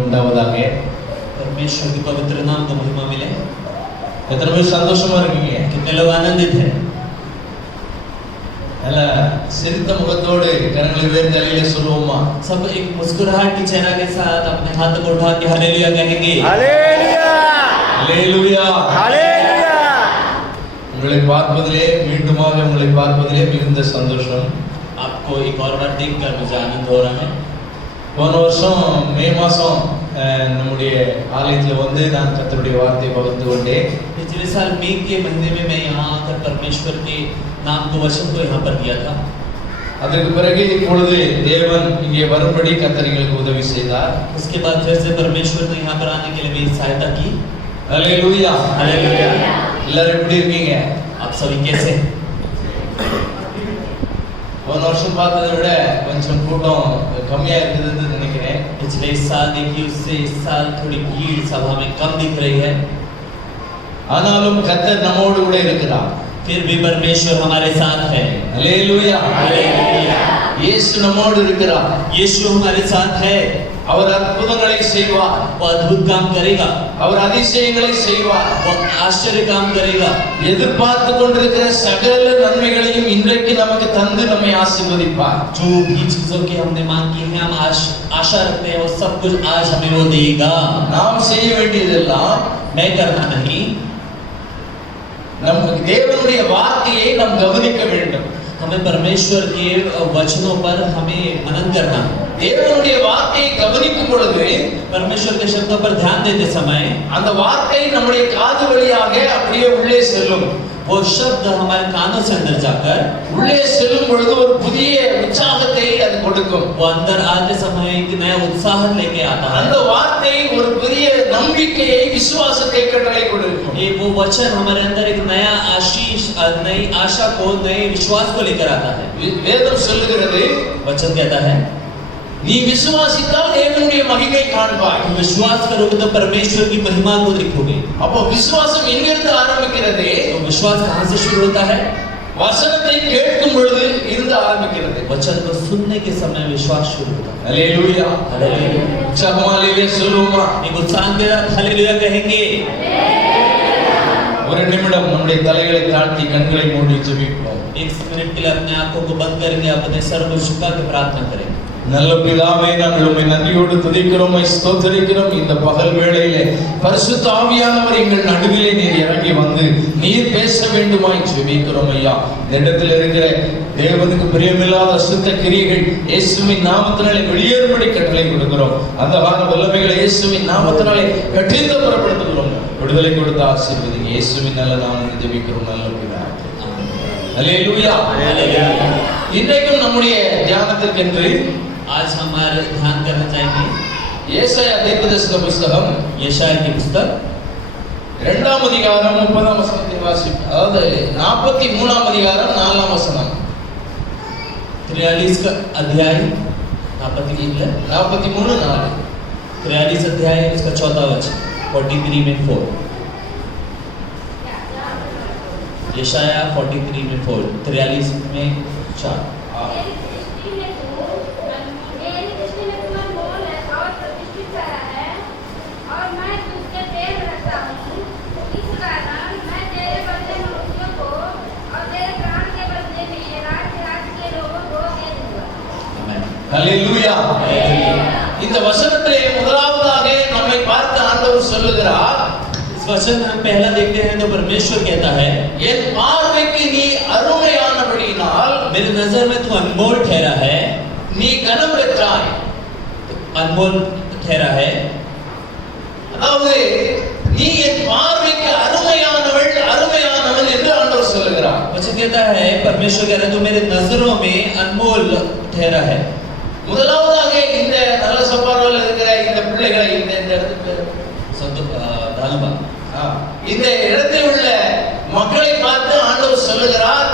உண்டாவதாக. परमेश्वर के पवित्र नाम को महिमा मिले. எத்தனை பேர் சந்தோஷமா இருக்கீங்க? कितने लोग आनंदित हैं? நல்ல சிரித்த முகத்தோடு கரங்களை உயர்த்தி அல்லேலூயா சொல்லுவோமா? सब एक मुस्कुराहट की चेहरा के साथ अपने हाथ को उठा के हालेलुया कहेंगे. हालेलुया அல்லேலூயா हालेलुया. உங்களை பார்ப்பதிலே மீண்டுமாக உங்களை பார்ப்பதிலே மிகுந்த சந்தோஷம். आपको एक और बार देखकर मुझे आनंद हो रहा है. போன வருஷம் மே மாசம் நம்முடைய ஆலயத்துல வந்து நான் கர்த்தருடைய வார்த்தையை பகிர்ந்து கொண்டேன். पिछले साल मई के महीने में मैं यहाँ आकर परमेश्वर के नाम को वचन को यहाँ पर दिया था. அதற்கு பிறகு இப்பொழுது தேவன் இங்கே வரும்படி கர்த்தர் எங்களுக்கு உதவி செய்தார். उसके बाद फिर से परमेश्वर ने यहाँ पर आने के लिए मेरी सहायता की. அல்லேலூயா हालेलुया. எல்லாரும் எப்படி இருக்கீங்க? आप सभी कैसे? போன வருஷம் பார்த்ததை விட கொஞ்சம் கூட்டம் கம்மியா இருக்குதுன்னு நினைக்கிறேன். पिछले साल देखिए उससे इस साल थोड़ी भीड़ सभा में कम दिख रही है. ஆனாலும் கர்த்தர் நம்மோடு கூட இருக்கிறார். फिर भी परमेश्वर हमारे साथ है. அல்லேலூயா हालेलुया. இயேசு நம்மோடு இருக்கிறார். यीशु हमारे साथ है. அவர் அற்புதங்களை செய்வார். वो अद्भुत काम करेगा. அவர் அதிசயங்களை செய்வார். वो आश्चर्य काम करेगा. எதிர்பார்த்து கொண்டிருக்கிற சகல நன்மைகளையும் இன்றைக்கு நமக்கு தந்து நம்மை ஆசீர்வதிப்பார். जो भी चीजों की हमने मांग की है हम आशा रखते हैं वो सब कुछ आज हमें वो देगा. நாம் செய்ய வேண்டியதெல்லாம் मैं करना नहीं, நம் தேவனுடைய வார்த்தையை நாம் கவனிக்க வேண்டும். हमें परमेश्वर के वचनों पर हमें मनन करना है. தேவனுடைய வார்த்தையை கவனிக்கும் பொழுது परमेश्वर के शब्दों पर ध्यान देते समय அந்த வார்த்தை நம்முடைய காது வழியாக அப்படியே உள்ளே செல்லும். वो शब्द हमारे कानों से अंदर जाकर உள்ளே செல்லும் பொழுது ஒரு புதிய உற்சாகத்தை அது கொடுக்கும். वो अंदर आते समय एक नया उत्साह लेके आता है. அந்த வார்த்தை ஒரு புதிய நம்பிக்கையை விசுவாசத்தை கட்டளை கொடுக்கும். ये वो वचन हमारे अंदर एक नया आशीष नई आशा को नए विश्वास को लेकर आता है. வேதம் சொல்லுகிறது वचन कहता है நீ விசுவாசித்தால் தேவனுடைய மகிமை காண்பாய். तुम विश्वास करोगे तो परमेश्वर की महिमा को देखोगे. அப்போ விசுவாசம் எங்கிருந்து ஆரம்பிக்கிறது? तो विश्वास कहाँ से शुरू होता है? வசனத்தை கேட்கும் பொழுது இருந்து ஆரம்பிக்கிறது. वचन को सुनने के समय विश्वास शुरू होता है. அல்லேலூயா हालेलुया. உற்சாகமா அல்லேலூயா சொல்லுவோமா? एक उत्साह के साथ हालेलुया कहेंगे. ஒரு நிமிடம் நம்முடைய தலைகளை தாழ்த்தி கண்களை மூடி ஜெபிப்போம். एक मिनट के लिए अपने आंखों को बंद करेंगे, अपने सर को झुका के प्रार्थना करेंगे. நல்ல பிதாவே நாங்கள் உம்மை நன்றியோடு துதிக்கிறோம், ஸ்தோத்திரிக்கிறோம். இந்த பகல் வேளையிலே பரிசுத்த ஆவியானவர் எங்கள் நடுவிலே நீர் இறங்கி வந்து நீர் பேச வேண்டுமாய் ஜெபிக்கிறோம் ஐயா. இந்த இடத்தில் இருக்கிற தேவனுக்கு பிரியமில்லாத அசுத்த கிரியைகள் இயேசுவின் நாமத்தினாலே வெளியேறும்படி கட்டளை கொடுக்கிறோம். அந்த வல்லமைகளை இயேசுவின் நாமத்தினாலே கட்டிந்து புறப்படுத்துகிறோம். விடுதலை கொடுத்து ஆசீர்வதிங்க. இயேசுவின் நல்ல நாமத்தில் ஜெபிக்கிறோம் நல்ல பிதாவே. அல்லேலூயா. இன்றைக்கும் நம்முடைய தியானத்திற்கென்று आज हमारे ध्यान करना चाहेंगे ஏசாயா தீர்க்கதரிசன புத்தகம் यशायाह की पुस्तक 2ஆம் அதிகாரம் 30ஆம் வசனத்தை வாசிப்போம். அதாவது 43ஆம் அதிகாரம் 4ஆம் வசனம். 43 का अध्याय 43 43:4. 43 अध्याय उसका 4वां वचन 43 में 4. यशायाह 43 में 4, 43 में 4. அல்லேலூயா. இந்த வசனத்திலே முதலாவதாக நம்மை பார்த்து ஆண்டவர் சொல்லுகிறார், इस वचन में हम पहला देखते हैं तो परमेश्वर कहता है என் பார்வைக்கு நீ அருமையானபடியினால் मेरी नजर में तू अनमोल ठहरा है. நீ கனம் பெற்றாய். अनमोल ठहरा है. அதாவது நீ என் பார்வைக்கு அருமையானவன் என்று ஆண்டவர் சொல்லுகிறார். वचन कहता है परमेश्वर कह रहा है तू मेरे नजरों में अनमोल ठहरा है. முதலாவதாக இந்த நல்ல சப்பாரோல இருக்கிற இந்த பிள்ளைகளை இந்த இடத்துக்கு இந்த இடத்தில் உள்ள மக்களை பார்த்து ஆண்டவர் சொல்லுகிறார்,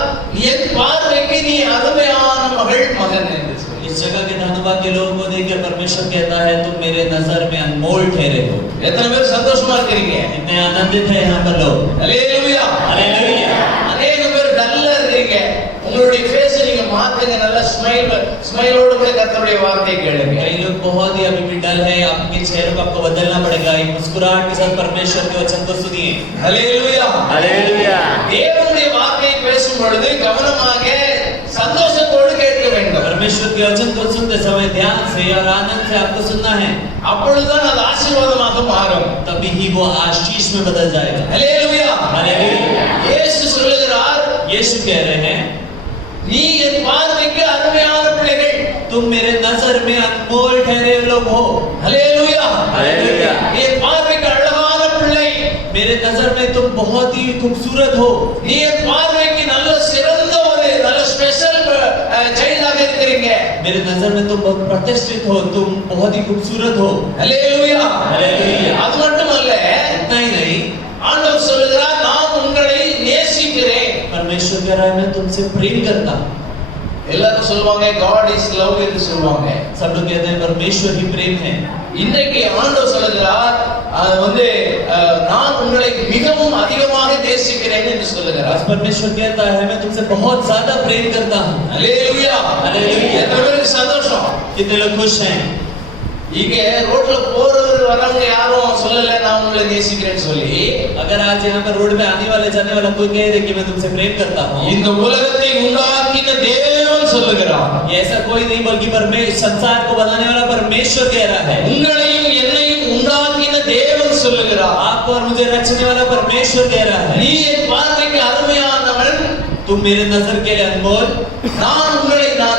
என் பார்வைக்கு நீ அருமையான மகன் என்று சொல்லி. इस जगह के धन्यवाद के लोगों को देखकर परमेश्वर कहता है तुम मेरे नजर में अनमोल ठहरे हो. எத்தனை பேர் சந்தோஷமா இருக்கீங்க? कितने आनंदित है यहाँ पर लोग. அல்லேலூயா. हालेलुया. अनेक பேர் டல்லா இருக்கீங்க. உங்களுடைய ஃபேஸ் நீங்க மாத்த சாப்பிடுங்க, நல்ல ஸ்மைலோடு கூட கர்த்தருடைய வார்த்தை கேளுங்க. कई लोग बहुत ही अभी भी डल है, आपके चेहरे को आपको बदलना पड़ेगा, एक मुस्कुराहट के साथ परमेश्वर के वचन को सुनिए। ஹல்லேலூயா. Hallelujah. தேவனுடைய வார்த்தை பேசும் பொழுது கவனமாக சந்தோஷத்தோடு கேட்க வேண்டும். परमेश्वर के वचन को सुनते समय ध्यान से और आनंद से आपको सुनना है, அப்பொழுதுதான் அது ஆசீர்வாதமாக மாறும். तभी ही वो आशीष में बदल जाएगा। ஹல்லேலூயா. हालेलुया। இயேசு சொல்லுகிறார், यीशु कह रहे हैं, நீ என் பார்வைக்கு அருமையான பிள்ளைகள். तुम मेरे नजर में अनमोल ठहरे लोग हो। ஹல்லேலூயா. Hallelujah. நீ என் பார்வைக்கு அழகான பிள்ளை. मेरे नजर में तुम बहुत ही खूबसूरत हो। நீ என் பார்வைக்கு நல்ல சிறந்த ஒரு நல்ல ஸ்பெஷல் சைல்டாக இருக்கிறீங்க. मेरे नजर में तुम बहुत प्रतिष्ठित हो, तुम बहुत ही खूबसूरत हो। ஹல்லேலூயா. हालेलुया। அது மட்டுமல்ல, इतना ही नहीं, ஆண்டவர் சொல்லுகிறார், நான் உங்களை நேசிக்கிறேன். परमेश्वर कह रहा है मैं तुमसे प्रेम करता हूं। எல்லாரும் சொல்லுவாங்க God is love என்று சொல்லுவாங்க. सब लोग कहते हैं परमेश्वर ही प्रेम है। இன்றைக்கு ஆண்டவர் சொல்லுகிறார், நான் உங்களை மிகவும் அதிகமாக நேசிக்கிறேன் என்று சொல்லுகிறார். आज परमेश्वर कहता है मैं तुमसे बहुत ज्यादा प्रेम करता हूं। ஹல்லேலூயா. हालेलुया। எத்தனை பேருக்கு சந்தோஷம்? कितने लोग खुश हैं? இங்க ரோட்ல போறவர் வரவங்க யாரும் சொல்லல நான் உங்களை நேசிக்கிறேன்னு சொல்லி. अगर आज यहाँ पर रोड पे आने वाले जाने वाला कोई कह दे कि मैं तुमसे प्रेम करता हूँ, இந்த உலகத்தை உண்டாக்கின தேவன் சொல்லுகிறார், ये ऐसा कोई नहीं बल्कि परमेश्वर संसार को बनाने वाला परमेश्वर कह रहा है। உங்களையும் என்னையும் உண்டாக்கின தேவன் சொல்லுகிறார், आपको और मुझे रचने वाला परमेश्वर कह रहा है, நீ என் பார்வைக்கு அருமையானவன், तुम मेरे नजर के लिए अनमोल, நான்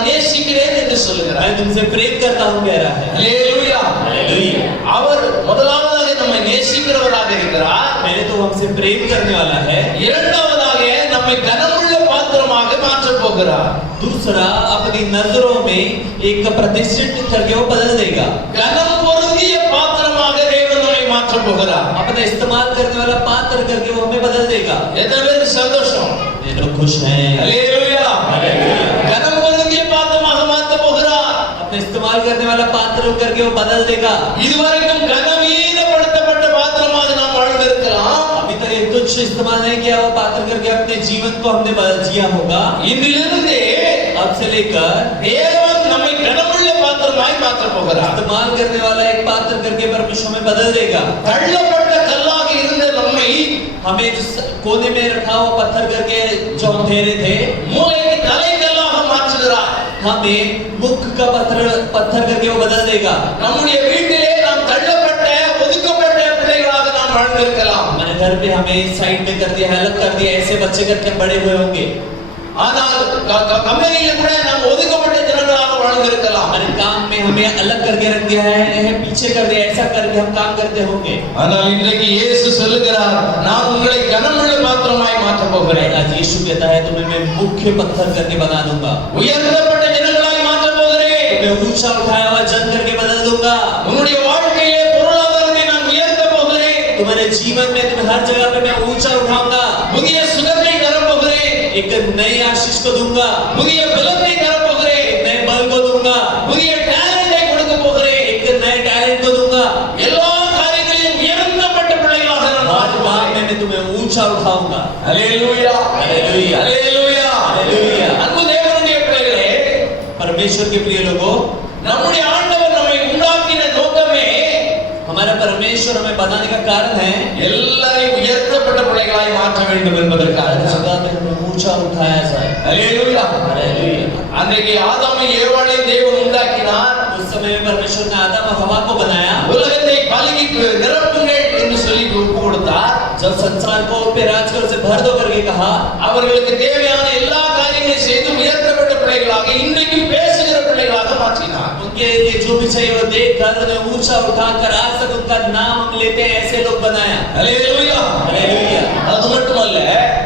நேசிக்கிறேன் என்று சொல்லுகிறார். मैं तुमसे प्रेम करता हूँ कह रहा है। ஹல்லேலூயா. हालेलुया। அவர் முதலாவதாக நம்மை நேசிக்கிறவராக இருக்கிறார். पहले तो हमसे प्रेम करने वाला है, இரண்டாவதாக நம்மை கனமுள்ள பாத்திரமாக மாற்றப் போகிறார். दूसरा अपनी नजरों में एक प्रतिष्ठित करके वो बदल देगा। கனம் பொருந்திய பாத்திரமாக தேவன் நம்மை மாற்றப் போகிறார். अपना इस्तेमाल करने वाला पात्र करके वो हमें बदल देगा। எத்தனை பேருக்கு சந்தோஷம்? ये लोग खुश हैं। ஹல்லேலூயா. हालेलुया। கனம் பொருந்திய பாத்திரமாக மாற்றப் போகிறார். अपने इस्तेमाल करने वाला पात्र करके वो बदल देगा। இதுவரைக்கும் கனவீனப்படுத்தப்பட்ட பாத்திரமாக நாம் வாழ்ந்திருக்கலாம். अभी तक ये तुच्छ इस्तेमाल नहीं किया वो पात्र करके अपने जीवन को हमने जिया होगा। இதிலிருந்து अब से लेकर தேவன் நம்மை கனமுள்ள பாத்திரமாய் மாற்றப் போகிறார். इस्तेमाल करने वाला एक पात्र करके परमेश्वर में बदल देगा। தள்ளப்பட்ட கல்லாக இருந்த நம்மை हमें जिस कोने में रखा हुआ पत्थर करके जो हम ठहरे थे, மூளைக்கு தலைக்கல்லாக மாற்றுகிறார். हमें मुख का पत्थर करके वो बदल देगा। நம்முடைய வீட்டிலே நாம் தள்ளப்பட்ட ஒதுக்கப்பட்ட பிள்ளைகளாக நாம் வாழ்ந்திருக்கலாம். हमारे घर पे हमें साइड में कर दिया, अलग कर दिया, ऐसे बच्चे करके बड़े हुए होंगे। ஆனால் கம்பெனியில கூட நாம் ஒதுக்கப்பட்ட ஜனங்களாக வாழ்ந்திருக்கலாம். हमारे काम में हमें अलग करके रख दिया है, पीछे कर दिया, ऐसा करके हम काम करते होंगे। ஆனால் இன்றைக்கு இயேசு சொல்லுகிறார், நான் உங்களை கனமுள்ள பாத்திரமாய் மாற்றப் போகிறேன். आज यीशु कहता है तुम्हें मैं मुख्य पत्थर करके बना दूंगा, உயர்த்தப்பட்ட ஜனங்களாய் மாற்றப் போகிறேன். मैं ऊंचा उठाया हुआ जन करके बदल दूंगा। உன்னுடைய வாழ்க்கையிலே பொருளாதாரத்தை நான் உயர்த்தப் போகிறேன். तुम्हारे जीवन में तुम्हें हर जगह पे मैं ऊंचा उठाऊंगा, புதிய சுகத்தை தரப் போகிறேன். एक नई आशीष को दूंगा, புதிய பலத்தை தரப் போகிறேன். एक नए बल को दूंगा, புதிய டேலண்டை கொடுக்க போகிறேன். एक नए टैलेंट को दूंगा। எல்லா காரியங்களிலும் உயர்த்தப்பட்ட பிள்ளைகளாக நான் हर மாற்றுவேன். बात में मैं तुम्हें ऊंचा उठाऊंगा। ஹல்லேலூயா. ஹல்லேலூயா. ஹல்லேலூயா. ஹல்லேலூயா. அன்பு தேவனுடைய பிள்ளைகளே, परमेश्वर के प्रिय लोगों, நம்முடைய ஆண்டவர் நம்மை உண்டாக்கின நோக்கமே हमारा परमेश्वर हमें बनाने का कारण है எல்லாரையும் உயர்த்தப்பட்ட பிள்ளைகளாய் மாற்ற வேண்டும் என்பதற்காக. हर जगह पे हमें ऊंचा उठाया जाए। ஹல்லேலூயா. हालेलुया। அன்றைக்கு ஆதாமை ஏவாளையும் தேவன் உண்டாக்கினார். उस समय में परमेश्वर ने आदम और हवा को बनाया, உலகத்தை பலுகி நிரப்புங்கள் என்று சொல்லி கொடுத்தார். जब संसार को पे राज कर से भर दो करके कहा, அவர்களுக்கு தேவையான எல்லா காரியங்களையும் செய்து உயர்த்தப்பட்ட பிள்ளைகளாக இன்றைக்கு பேசுகிற பிள்ளைகளாக மாற்றினார். उनके लिए जो भी चाहिए वो देकर उन्हें ऊंचा उठाकर आज तक उनका नाम हम लेते हैं, ऐसे लोग बनाया। ஹல்லேலூயா. हालेलुया। அது மட்டுமல்ல,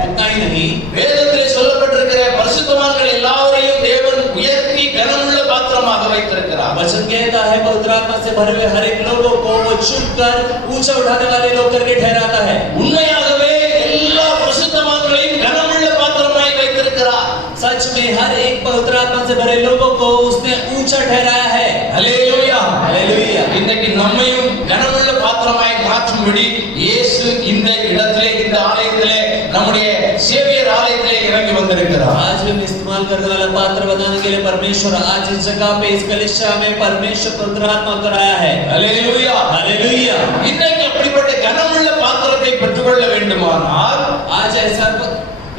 उतना ही नहीं, வேதத்திலே சொல்லப்பட்டிருக்கிற பரிசுத்தவான்கள் எல்லாரையும் தேவன் உயர்த்தி கனமுள்ள பாத்திரமாக வைத்திருக்கிறார். वचन कहता है पवित्र आत्मा से भरे हुए हर एक लोगों को वो चुनकर ऊंचा उठाने वाले लोग करके ठहराता है। உண்மையாகவே எல்லா பரிசுத்தவான்களையும் கனமுள்ள பாத்திரமாய் வைத்திருக்கிறார். सच में हर एक पवित्र आत्मा से भरे लोगों को उसने ऊंचा ठहराया है। ஹல்லேலூயா. हालेलुया। இன்றைக்கு நம்மையும் கனமுள்ள பாத்திரமாய் மாற்றும்படி இயேசு இந்த இடத்திலே, இந்த ஆலயத்திலே, நம்முடைய சேவியர் ஆலயத்திலே இறங்கி இறங்கி வந்திருக்கிறார். आज भी हम इस्तेमाल करने वाला पात्र बनाने के लिए परमेश्वर आज इस जगह पे इस कलीसिया में परमेश्वर पवित्र आत्मा उतर आया है. அல்லேலூயா. हालेलुया. இன்றைக்கு அப்படிப்பட்ட கனமுள்ள பாத்திரத்தை பெற்றுக்கொள்ள வேண்டுமானால் आज ऐसा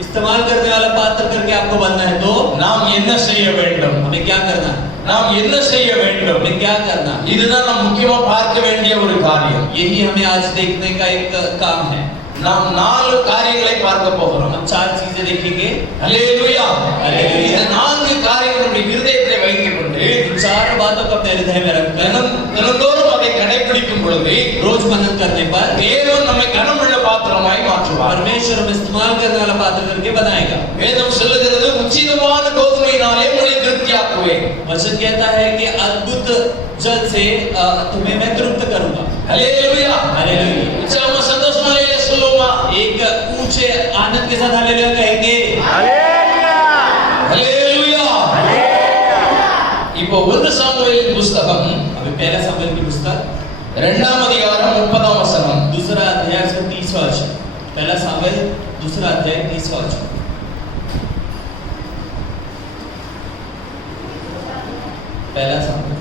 इस्तेमाल करने वाला पात्र करके आपको बनना है तो நாம் என்ன செய்ய வேண்டும்? हमें क्या करना है? நாம் என்ன செய்ய வேண்டும்? हमें क्या करना है? இதுதான் நாம் முக்கியமா பார்க்க வேண்டிய ஒரு காரியம். यही हमें आज देखने का एक काम है. நாம் 4 காரியங்களை பார்க்க போகிறோம். हम 4 चीजें देखेंगे. அல்லேலூயா. அல்லேலூயா. இந்த 4 காரியங்களுடைய இருதயத்தை வைத்துக்கொண்டு इन 4 बातों को अपने हृदय में रखकर தினந்தோறும் அதை கடைபிடிக்கும் பொழுது रोज मनन करने पर தேவன் நம்மை கனமுள்ள பாத்திரமாய் மாற்றுவார். परमेश्वर हम इस्तेमाल करने वाला पात्र करके बनाएगा. வேதம் சொல்லுகிறது உச்சிதமான கோதுமையினாலே உங்களை திருப்தியாக்குவேன். वचन कहता है कि अद्भुत जल से तुम्हें मैं तृप्त करूंगा. அல்லேலூயா. हालेलुया. உற்சாகமா சந்தோஷமா இல்லையா சொல்லுவோமா? एक ऊंचे आनंद के साथ हालेलुया कहेंगे. हालेलुया. அல்லேலூயா. இப்போ 1 சாமுவேலின் புத்தகம் अभी पहला सामुएल की पुस्तक 2ஆம் அதிகாரம் 30ஆம் வசனம். दूसरा अध्याय उसका 30वां वचन. पहला सामुएल दूसरा अध्याय 30वां वचन. पहला सामुएल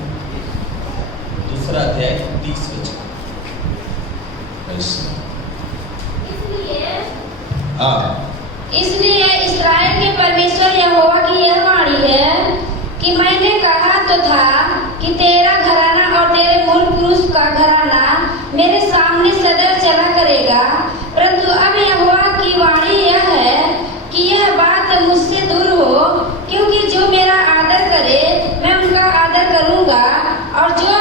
दूसरा अध्याय 30 वचन. इसलिए इस्राएल के परमेश्वर यहोवा की यह वाणी है कि मैंने कहा तो था कि तेरा घराना और तेरे मूल पुरुष का घराना मेरे सामने सदा चला करेगा, परंतु अब यहोवा की वाणी यह है कि यह बात मुझसे दूर हो, क्योंकि जो मेरा आदर करे मैं उनका आदर करूंगा, और जो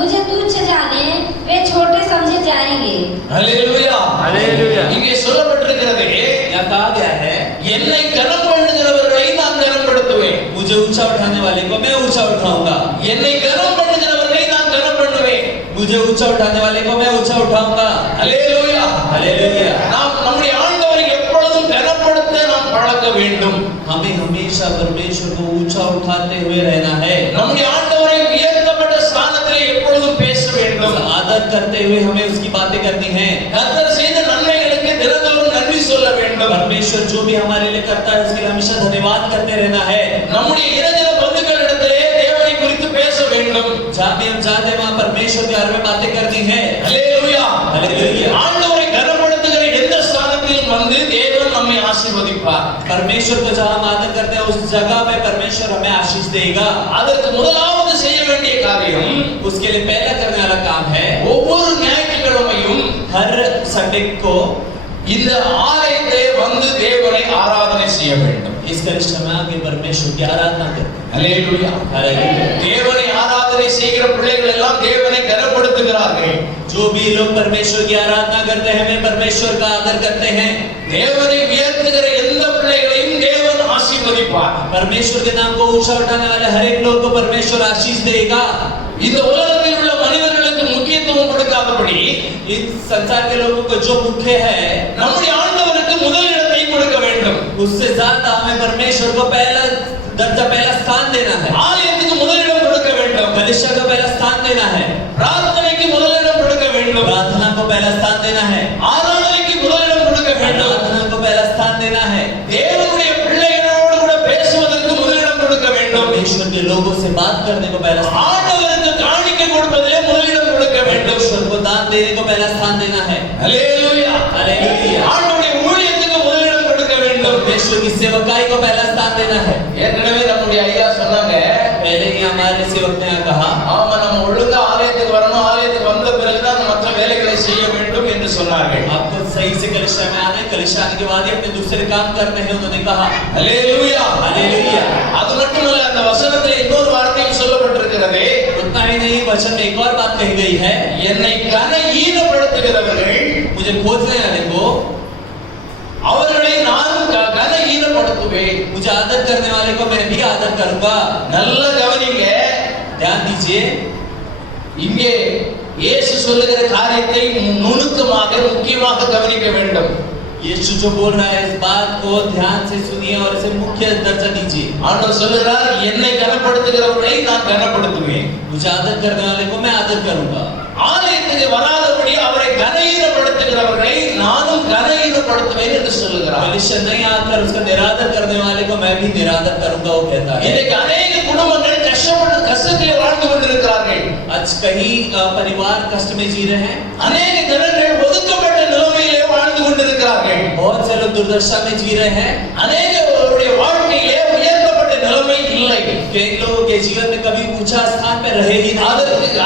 मुझे तुच्छ जाने वे छोटे समझे जाएंगे. அல்லேலூயா. அல்லேலூயா. இங்கே சொல்லப்பட்டிருக்கிறது यहाँ कहा गया है என்னை கனம் பண்ணுகிறவர்களை நான் கனப்படுத்துவேன். मुझे ऊंचा उठाने वाले को मैं ऊंचा उठाऊंगा. என்னை கனம் பண்ணுகிறவர்களை நான் கனம் பண்ணுவேன். मुझे ऊंचा उठाने वाले को मैं ऊंचा उठाऊंगा. அல்லேலூயா. हालेलुया. நாம் நம்முடைய ஆண்டவரை எப்பொழுதும் கனப்படுத்த நாம் பழக்க வேண்டும். हमें हमेशा परमेश्वर को ऊंचा उठाते हुए रहना है. நம்முடைய ஆண்டவரை உயர்த்தப்பட்ட ஸ்தானத்திலே எப்பொழுதும் பேச வேண்டும். आदर करते हुए हमें उसकी बातें करनी है. கர்த்தர் செய்த நன்மைகளுக்கு தினந்தோறும் நன்றி சொல்ல வேண்டும். परमेश्वर जो भी हमारे लिए करता है उसके लिए हमेशा धन्यवाद करते रहना है. நம்முடைய இனஜன பந்துக்களிடத்திலே தேவனை குறித்து பேச வேண்டும். जहाँ भी हम जाते हैं वहाँ परमेश्वर के बारे में बातें करनी है. அல்லேலூயா. हालेलुया. ஆண்டவரை கனப்படுத்துகிற எந்த ஸ்தானத்திலும் வந்து தேவன் நம்மை ஆசீர்வதிப்பார். परमेश्वर को जहाँ हम आदर करते हैं उस जगह पे परमेश्वर हमें आशीष देगा. அதற்கு முதலாவது செய்ய வேண்டிய காரியம் उसके लिए पहला करने वाला काम है ஒவ்வொரு ஞாயிற்றுக்கிழமையும் हर संडे को இந்த ஆலயத்தை வந்து தேவனை ஆராதனை செய்ய வேண்டும். इस कलिसिया में आके परमेश्वर की आराधना करें. அல்லேலூயா. हालेलुया. தேவனை ஆராதனை செய்கிற பிள்ளைகள் எல்லாம் தேவனை கனப்படுத்துகிறார்கள். जो भी लोग परमेश्वर की आराधना करते हैं वे परमेश्वर का आदर करते हैं. தேவனை உயர்த்துகிற எந்த பிள்ளைகளையும் தேவன் ஆசீர்வதிப்பார். परमेश्वर के नाम को ऊंचा उठाने वाले हर एक लोग को परमेश्वर आशीष देगा. இந்த उலகத்தில் உள்ள மனிதர்களுக்கு முக்கியத்துவம் கொடுக்காதபடி इन संसार के लोगों को जो मुख्य है நம்முடைய ஆண்டவருக்கு முதலிடத்தை கொடுக்க வேண்டும். उससे ज्यादा हमें परमेश्वर को पहला दर्जा पहला स्थान देना है. ஆலயத்துக்கு முதலிடம் கொடுக்க வேண்டும். कलिसिया को पहला स्थान देना है. பிரார்த்தனைக்கு முதலிடம் கொடுக்க வேண்டும். प्रार्थना को पहला स्थान देना है. ஆராதனைக்கு முதலிடம் கொடுக்க வேண்டும். आराधना को पहला स्थान देना है. தேவனுடைய பிள்ளைகளோடு கூட பேசுவதற்கு முதலிடம் கொடுக்க வேண்டும். परमेश्वर के लोगों से बात करने को पहला स्थान. ஆண்டவருக்கு காணிக்கை கொடுப்பதிலே முதலிடம் கொடுக்க வேண்டும். परमेश्वर को दान देने को पहला स्थान देना है. அல்லேலூயா. हालेलुया. ஆண்டவருடைய ஊழியத்துக்கு முதலிடம் கொடுக்க வேண்டும். परमेश्वर की सेवकाई को पहला स्थान देना है. ஏற்கனவே நம்முடைய ஐயா சொன்னாங்க, पहले ही हमारे सेवक ने कहा ஆமா நம்ம ஒழுங்கா ஆலயத்துக்கு வரணும், ஆலயத்துக்கு வந்த பிறகுதான் மற்ற வேலைகளை செய்ய வேண்டும் என்று சொன்னார்கள். आपको सही से कलिसिया में आना है. कलिसिया आने के बाद ही अपने दूसरे काम करने हैं उन्होंने कहा. அல்லேலூயா. हालेलुया. அது மட்டுமல்ல, அந்த வசனத்தில் இன்னொரு வார்த்தையும் சொல்லப்பட்டிருக்கிறது. उतना ही नहीं, वचन में एक और बात कही गई है. என்னை கனஈனப்படுத்துகிறவர்கள் मुझे खोजने वाले को அவர்களை நானும் கனஈனப்படுத்துவேன். मुझे आदर करने वाले को मैं भी आदर करूंगा. நல்ல கவனிங்க. ध्यान दीजिए. இங்கே இயேசு சொல்லுகிற காரியத்தை நுணுக்கமாக முக்கியமாக கவனிக்க வேண்டும். यीशु जो बोल रहा है इस बात को ध्यान से सुनिए और इसे मुख्य दर्जा दीजिए. ஆண்டவர் சொல்லுகிறார், என்னை கனப்படுத்துகிறவர்களை நான் கனப்படுத்துவேன். मुझे आदर करने वाले को मैं आदर करूंगा. ஆலயத்துக்கு வராதபடி அவரை கனஈனப்படுத்துகிறவர்களை நானும் கனஈனப்படுத்துவேன் என்று சொல்லுகிறார். कलीसिया नहीं आकर उसका निरादर करने वाले को मैं भी निरादर करूंगा वो कहता है. இன்னைக்கு अनेक குடும்பங்கள் கஷ்டத்திலே வாழ்ந்து கொண்டிருக்கிறார்கள். आज कहीं परिवार कष्ट में जी रहे हैं. अनेक ஜனங்கள் ஒதுக்கப்பட்ட நிலைமையிலே வாழ்ந்து கொண்டிருக்கிறார்கள். बहुत से लोग दुर्दशा में जी रहे हैं. अनेकருடைய வாழ்க்கையிலே உயர்த்தப்பட்ட நிலைமை இல்லை. कई लोगों के जीवन में कभी ऊंचा स्थान पे रहे ही नहीं.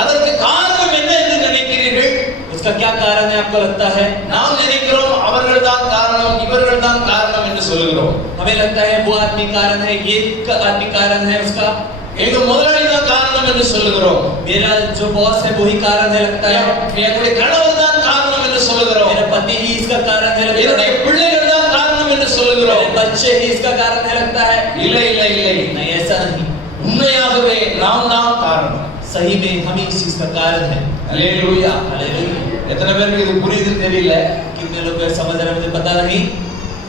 அதற்கு காரணம் என்ன என்று நினைக்கிறீர்கள்? उसका क्या कारण है आपको लगता है? நாம் நினைக்கிறோம் அவர்கள்தான் காரணம், இவர்கள்தான் காரணம் என்று சொல்கிறோம். हमें लगता है वो आदमी कारण है, ये आदमी कारण है उसका. எங்க முதலாளி தான் காரணம் என்று சொல்கிறோம். मेरा जो बॉस है वही कारण है लगता है. என்னுடைய கணவர் தான் காரணம் என்று சொல்கிறோம். मेरा पति ही इसका कारण है लगता என்னுடைய है. பிள்ளைகள் தான் காரணம் என்று சொல்கிறோம். मेरे बच्चे ही इसका कारण है लगता है. இல்லை இல்லை இல்லை, नहीं ऐसा नहीं. உண்மையாகவே நாம் தான் காரணம். सही में हम ही इस चीज का कारण है. அல்லேலூயா. हालेलुया. எத்தனை பேருக்கு இது புரியுதுன்னு தெரியல. कितने लोग समझ रहे हैं मुझे पता नहीं.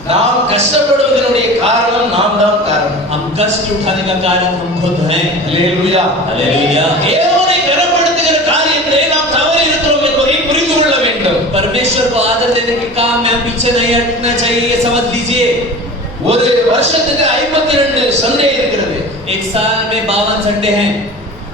நாம் கஷ்டப்படுவதனுடைய காரணம் நாம் தான் காரணம். हम कष्ट उठाने का कारण हम खुद हैं. அல்லேலூயா. हालेलुया. தேவனை கனப்படுத்துகிற காரியத்தை நாம் தவறி இருக்கிறோம் என்பதை புரிந்து கொள்ள வேண்டும். परमेश्वर को आदर देने के काम में हम पीछे नहीं हटना चाहिए, ये समझ लीजिए. ஒரு வருஷத்துக்கு 52 சண்டே இருக்கிறது. एक साल में 52 संडे हैं.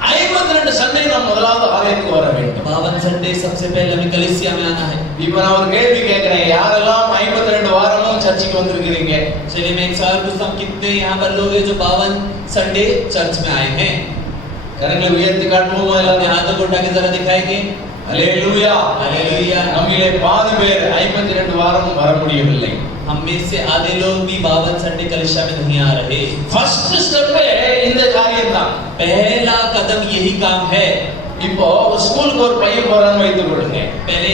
52 சண்டே நாம் முதலாவது ஆலயத்துக்கு வர வேண்டும். 52 संडे सबसे पहले हमें कलीसिया में आना है. இப்போ நான் ஒரு கேள்வி கேட்கிறேன், யாரெல்லாம் 52 வாரமும் சர்ச்சுக்கு வந்திருக்கீங்க? चलिए मैं एक सवाल पूछता हूँ, कितने यहाँ पर लोग हैं जो 52 संडे चर्च में आए हैं? கரங்களை உயர்த்தி காட்டுவோமா अपने எல்லாரும்? हाथों को उठा के जरा दिखाएंगे. அல்லேலூயா. हालेलुया. நம்மிலே பாதி பேர் 52 வாரம் வர முடியவில்லை. हम में से आधे लोग भी 52 संडे कलीसिया में नहीं आ रहे. ஃபர்ஸ்ட் ஸ்டெப்பே இந்த காரியம் தான். पहला कदम यही काम है. இப்போ ஸ்கூலுக்கு ஒரு பையன் போறான்னு வைத்துக் கொள்ளுங்க. पहले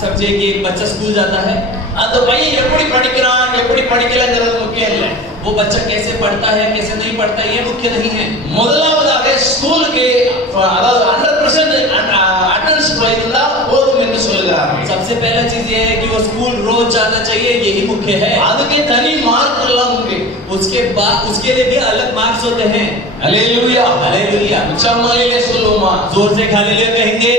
समझिए कि एक बच्चा स्कूल जाता है. அந்த பையன் எப்படி படிக்கிறான் எப்படி படிக்கலங்கிறது முக்கியம் இல்லை. वो बच्चा कैसे पढ़ता है कैसे नहीं पढ़ता ये मुख्य नहीं है. முதலாவதாக ஸ்கூலுக்கு அதாவது 100% அட்டெண்டன்ஸ் இருந்தா போதும் என்று சொல்கிறார்கள். सबसे पहला चीज ये है कि वो स्कूल रोज जाना चाहिए, यही मुख्य है. அதுக்கு தனி மார்க் எல்லாம் உண்டு. उसके बाद उसके लिए भी अलग मार्क्स होते हैं. அல்லேலூயா. हालेलुया. உச்சமலையிலே சொல்லுமா, जोर से हालेलुया कहेंगे.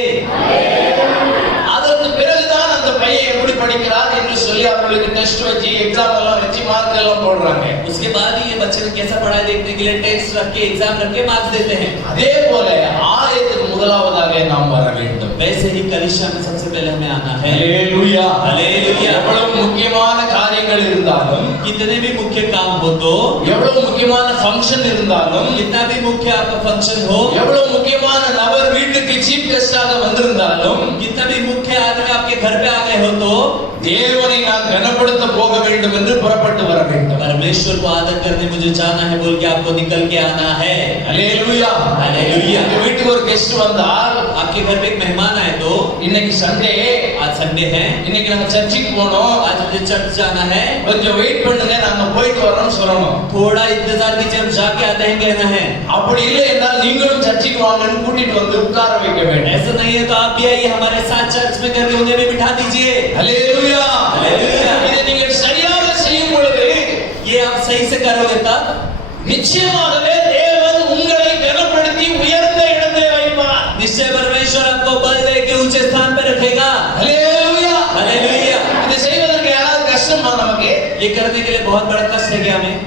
அதற்கு பிறகுதான் அந்த பையன் எப்படி படிக்கிறார் என்று சொல்லி அவர்களுக்கு டெஸ்ட் வச்சு எக்ஸாம் எல்லாம் வச்சு மார்க் எல்லாம் போடுறாங்க. उसके बाद ही ये बच्चे ने कैसा पढ़ा देखने के लिए टेस्ट रख के एग्जाम रख के मार्क्स देते हैं. அதே போல ஆலயத்துக்கு முதலாவதாக நாம் வர வேண்டும். वैसे ही कलीसिया में सबसे पहले हमें आना है. அல்லேலூயா. हालेलुया. எவ்வளவு முக்கியமான காரியங்கள் இருந்தாலும், कितने भी मुख्य काम हो तो, எவ்வளவு முக்கியமான ஃபங்க்ஷன் இருந்தாலும், कितना भी मुख्य आपका फंक्शन हो, எவ்வளவு முக்கியமான நபர் வீட்டுக்கு சீஃப் கெஸ்டாக வந்திருந்தாலும், कितना भी मुख्य आदमी आपके घर पे आ गए हो तो தேவனை நான் கனப்படுத்த போக வேண்டும் என்று புறப்பட்டு வர வேண்டும். परमेश्वर को आदर करने मुझे जाना है बोल के आपको निकल के आना है. அல்லேலூயா. हालेलुया. உங்க வீட்டுக்கு ஒரு கெஸ்ட் வந்தால், आपके घर पे एक मेहमान आए तो, இன்னைக்கு சண்டே, आज संडे है, இன்னைக்கு நம்ம சர்ச்சுக்கு போறோம், आज मुझे चर्च जाना है, கொஞ்சம் வெயிட் பண்ணுங்க நாங்க போயிட்டு வரோம்னு சொல்லணும். थोड़ा इंतजार कीजिए हम जाके आते हैं कहना है. அப்படி இல்லை என்றால் நீங்களும் சர்ச்சுக்கு வாங்கன்னு கூட்டிட்டு வந்து உட்கார வைக்க வேண்டும். ऐसा नहीं है तो आप भी आइए हमारे साथ चर्च में करके उन्हें भी बिठा दीजिए. அல்லேலூயா. हालेलुया. இதை நீங்கள் சரியாக செய்யும் பொழுது ये आप सही से करोगे तब நிச்சயமாகவே தேவன் உங்களை கனப்படுத்தி உயர்ந்த இடத்தில் வைப்பார். निश्चय परमेश्वर आपको बल दे के ऊंचे स्थान पर रखेगा. அல்லேலூயா. हालेलुया. இதை செய்வதற்கு யாராவது கஷ்டமா நமக்கு? ये करने के लिए बहुत बड़ा कष्ट है क्या हमें?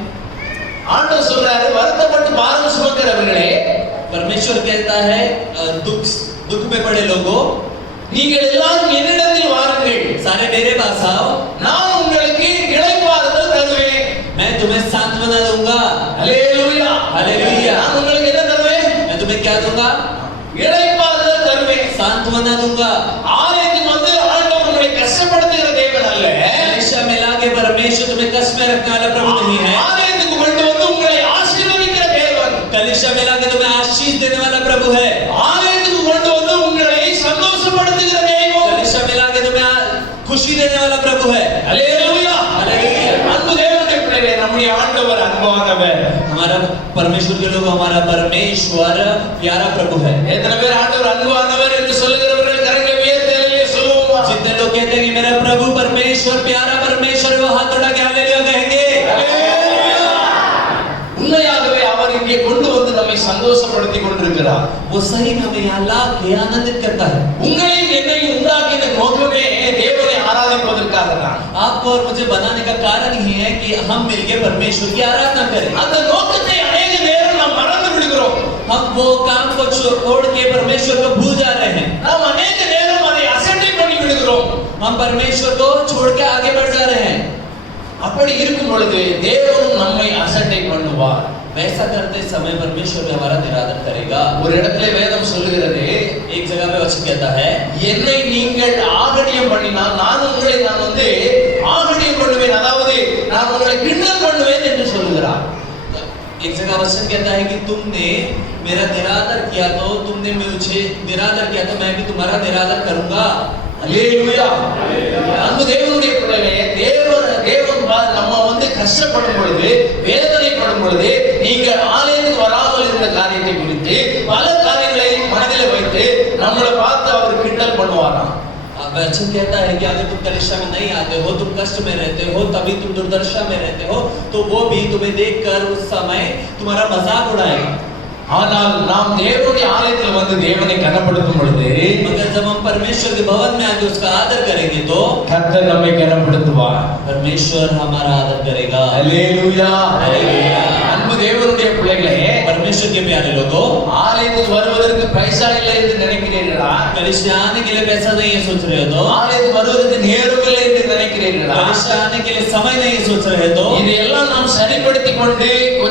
ஆண்டவர் சொல்றாரு, வருத்தப்பட்டு பாரம் சுமக்கிறவர்களே, परमेश्वर कहता है दुख में पड़े लोगों, நீங்கள் எல்லாரும் என்னிடத்தில் வாருங்கள், सारे मेरे पास आओ, நான் உங்களுக்கு இளைப்பாறுதல் தருவேன். मैं तुम्हें सांत्वना दूंगा. அல்லேலூயா. हालेलुया. நான் உங்களுக்கு என்ன தருவேன்? मैं तुम्हें क्या दूंगा? இளைப்பாறுதல் தருவேன். सांत्वना दूंगा. ஆலயத்துக்கு வந்து ஆண்டவர் உங்களை கஷ்டப்படுத்துகிற தேவன் அல்ல. कलीसिया में लाके परमेश्वर तुम्हें कष्ट में रखने वाला प्रभु नहीं है. ஆலயத்துக்கு கொண்டு வந்து உங்களை ஆசீர்வதிக்கிற தேவன். कलीसिया में लाके तुम्हें आशीष देने वाला प्रभु है. ஆலயத்துக்கு கொண்டு வந்து உங்களை சந்தோஷப்படுத்துகிற தேவன். कलीसिया में लाके तुम्हें खुशी देने वाला प्रभु है. அல்லேலூயா. हालेलुया. அன்பு தேவனுடைய பிள்ளைகளே, நம்முடைய ஆண்டவர் அன்பானவர். हमारा परमेश्वर के लोग हमारा परमेश्वर प्यारा प्रभु है. எத்தனை பேர் ஆண்டவர் அன்பானவர் என்று சொல்லுகிறவர்கள் கரங்களை உயர்த்தி சொல்லுவோமா? जितने लोग कहते हैं कि मेरा प्रभु परमेश्वर प्यारा परमेश्वर, वो हाथ उठा के हालेलुया कहेंगे. அல்லேலூயா. உண்மையாகவே அவர் இங்கே கொண்டு வந்து நம்மை சந்தோஷப்படுத்தி கொண்டிருக்கிறார். वो सही में हमें यहाँ ला के आनंदित करता है। உங்களையும் என்னையும் உண்டாக்கின நோக்கமே தேவனை ஆராதிப்பதற்காக தான். आपको और मुझे बनाने का कारण ही है कि हम मिलके परमेश्वर की आराधना करें। அந்த நோக்கத்தை अनेक நேரம் நாம் மறந்து விடுகிறோம். हम वो काम को छोड़ के परमेश्वर को भूल जा रहे हैं। நாம் अनेक நேரம் அதை அசட்டை பண்ணி விடுகிறோம். हम परमेश्वर को छोड़ के आगे बढ़ जा रहे हैं। அப்படி இருக்கும் பொழுது தேவனும் நம்மை அசட்டை பண்ணுவார். वैसा करते समय परमेश्वर भी हमारा निरादर करेगा। ஒரு இடத்துல வேதம் சொல்லுகிறது, एक जगह पे वचन कहता है, என்னை நீங்கள் ஆகடியம் பண்ணினால் நான் உங்களை ஆகடியம் பண்ணுவேன், அதாவது நான் உங்களை கிண்டல் பண்ணுவேன் என்று சொல்லுகிறார். एक जगह वचन कहता है कि तुमने मेरा निरादर किया तो तुमने मुझे निरादर किया तो मैं भी तुम्हारा निरादर करूंगा। அல்லேலூயா. அன்பு தேவனுடைய பிள்ளைகளே, தேவன் நம்ம கஷ்டப்படும் பொழுது, வேதனைப்படும் பொழுது, நீங்கள் ஆலயத்துக்கு வராமல் இருந்த காரியத்தை குறித்து பல காரியங்களை மனதில் வைத்து நம்மளை பார்த்து அவர் கிண்டல் பண்ணுவாராம். वचन कहता है कि अगर तुम कलिशा में नहीं आते हो, तुम कष्ट में रहते हो, तभी तुम दुर्दशा में रहते हो, तो वो भी तुम्हें देखकर उस समय तुम्हारा मजाक उड़ाएगा। ஆனால் நாம் தேவனுடைய ஆலயத்தில் வந்து தேவனை கனப்படுத்தும் பொழுது, मगर जब हम परमेश्वर के भवन में आके उसका आदर करेंगे तो கர்த்தர் நம்மை கனப்படுத்துவார். परमेश्वर हमारा आदर करेगा। அல்லேலூயா. हालेलुया। அன்பு தேவனுடைய பிள்ளைகளே, परमेश्वर के प्यारे लोगों, ஆலயத்துக்கு வருவதற்கு பைசா இல்லை என்று நினைக்கிறீர்களா? कलिशा आने के लिए पैसा नहीं है सोच रहे हो तो? ஆலயத்துக்கு வருவதற்கு நேரம் இல்லை என்று நினைக்கிறீர்களா? कलिशा आने के लिए समय नहीं है सोच रहे तो? இதையெல்லாம் நாம் சரிப்படுத்திக் கொண்டு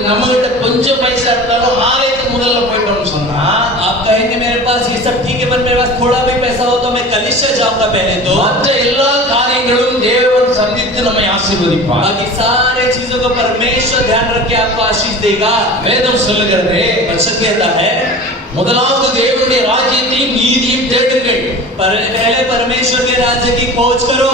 நம்ம கிட்ட கொஞ்சம் பைசா இருந்தாலும் ஆலயத்துக்கு முதல்ல போய்ட்டோம்னு சொன்னா, आप कहेंगे मेरे पास ये सब ठीक है पर मेरे पास थोड़ा भी पैसा हो तो मैं कलिशा जाऊंगा पहले तो। மற்ற எல்லா காரியங்களும் தேவன் சந்தித்து நம்மை ஆசீர்வதிப்பார். बाकी सारे चीजों को परमेश्वर ध्यान रख के आपको आशीष देगा। வேதம் சொல்லுகிறது, वचन कहता है, முதலாவது தேவனுடைய ராஜ்யத்தையும் நீதியையும் தேடுங்கள், पहले परमेश्वर के राज्य की खोज करो,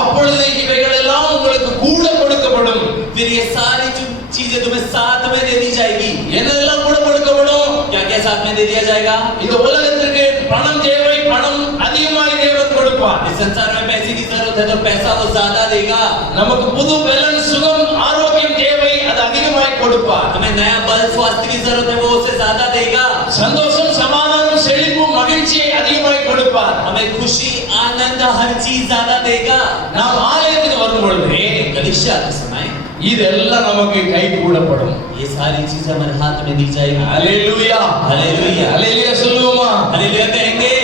அப்பொழுது இவைகள் எல்லாம் உங்களுக்கு கூட கொடுக்கப்படும். फिर ये सारी चीजें तुम्हें साथ में दे दी जाएगी। என்னெல்லாம் கூட கொடுக்கப்படும்? क्या क्या साथ में दे दिया जाएगा? இந்த உலகத்திற்கு பணம் தேவை, பணம் அதிகமாக தேவன் கொடுப்பார். इस संसार में पैसे की जरूरत है तो पैसा वो ज्यादा देगा। நமக்கு புது பலன், சுகம், ஆரோக்கியம் தேவை, அது அதிகமாக கொடுப்பார். हमें नया बल, स्वास्थ्य की जरूरत है, वो उसे ज्यादा देगा। சந்தோஷம், சமாதானம், செழிப்பு, மகிழ்ச்சியை அதிகமாக கொடுப்பார். हमें खुशी, आनंद, हर चीज ज्यादा देगा। நாம் ஆலயத்துக்கு வரும் பொழுது कलिशा के समय இதெல்லாம் நமக்கு கை கூடப்படும். ये सारी चीज हमारे हाथ में दी जाएगी। அல்லேலூயா. हालेलुया। அல்லேலூயா சொல்லுவோமா? हालेलुया कहेंगे।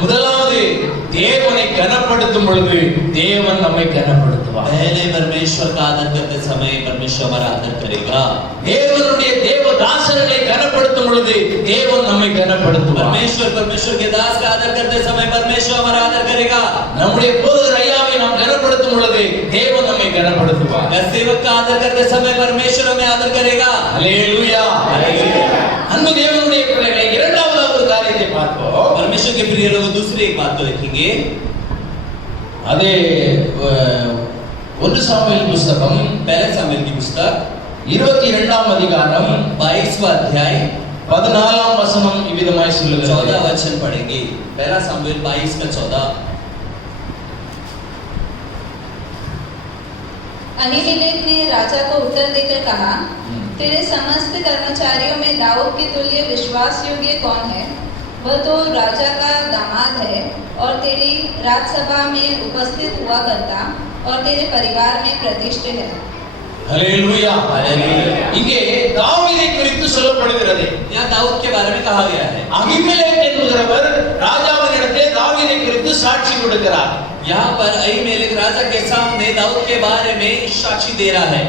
முதலாவது தேவனை கனப்படுத்தும் பொழுது தேவன் நம்மை கனப்படுத்துவார். पहले परमेश्वर का आदर करते समय परमेश्वर हमारा आदर करेगा। தேவனுடைய தேவதாசர்களை கனப்படுத்தும் பொழுது தேவன் நம்மை கனப்படுத்துவார். परमेश्वर के दास का आदर करते समय परमेश्वर हमारा आदर करेगा। நம்முடைய போதகர் ஐயாவை நாம் கனப்படுத்தும் பொழுது தேவன் நம்மை கனப்படுத்துவார். सेवक का आदर करते समय परमेश्वर हमें आदर करेगा। அல்லேலூயா. அன்பு தேவனுடைய பிள்ளைகளே, இரண்டாவது ஒரு காரியத்தை பார்ப்போம். परमेश्वर के प्रिय लोगों, दूसरी एक बात को देखेंगे। அதே 1 சாமுவேல் புத்தகம் पहले सामुएल की पुस्तक 22ஆம் அதிகாரம் 22वां अध्याय 14ஆம் வசனம் இவ்விதமாய் சொல்லுகிறது. 14 वचन पढ़ेंगे। पहला सामुएल 22 का 14। अहीमेलेक ने राजा को उत्तर देकर कहा, तेरे समस्त कर्मचारियों में दाऊद के तुल्य विश्वास योग्य कौन है? वह तो राजा का दामाद है और तेरी राजसभा में उपस्थित हुआ करता और तेरे परिवार में प्रतिष्ठित है। அல்லேலூயா. हालेलुया। இங்கே தாவீதை குறித்து சொல்லப்படுகிறது. यहाँ दाऊद के बारे में कहा गया है। அகிமெலேக் என்கிறவர் ராஜாவினிடத்தில் தாவீதை குறித்து சாட்சி கொடுக்கிறார். यहाँ पर अहीमेलेक राजा के सामने दाऊद के बारे में साक्षी दे रहा है।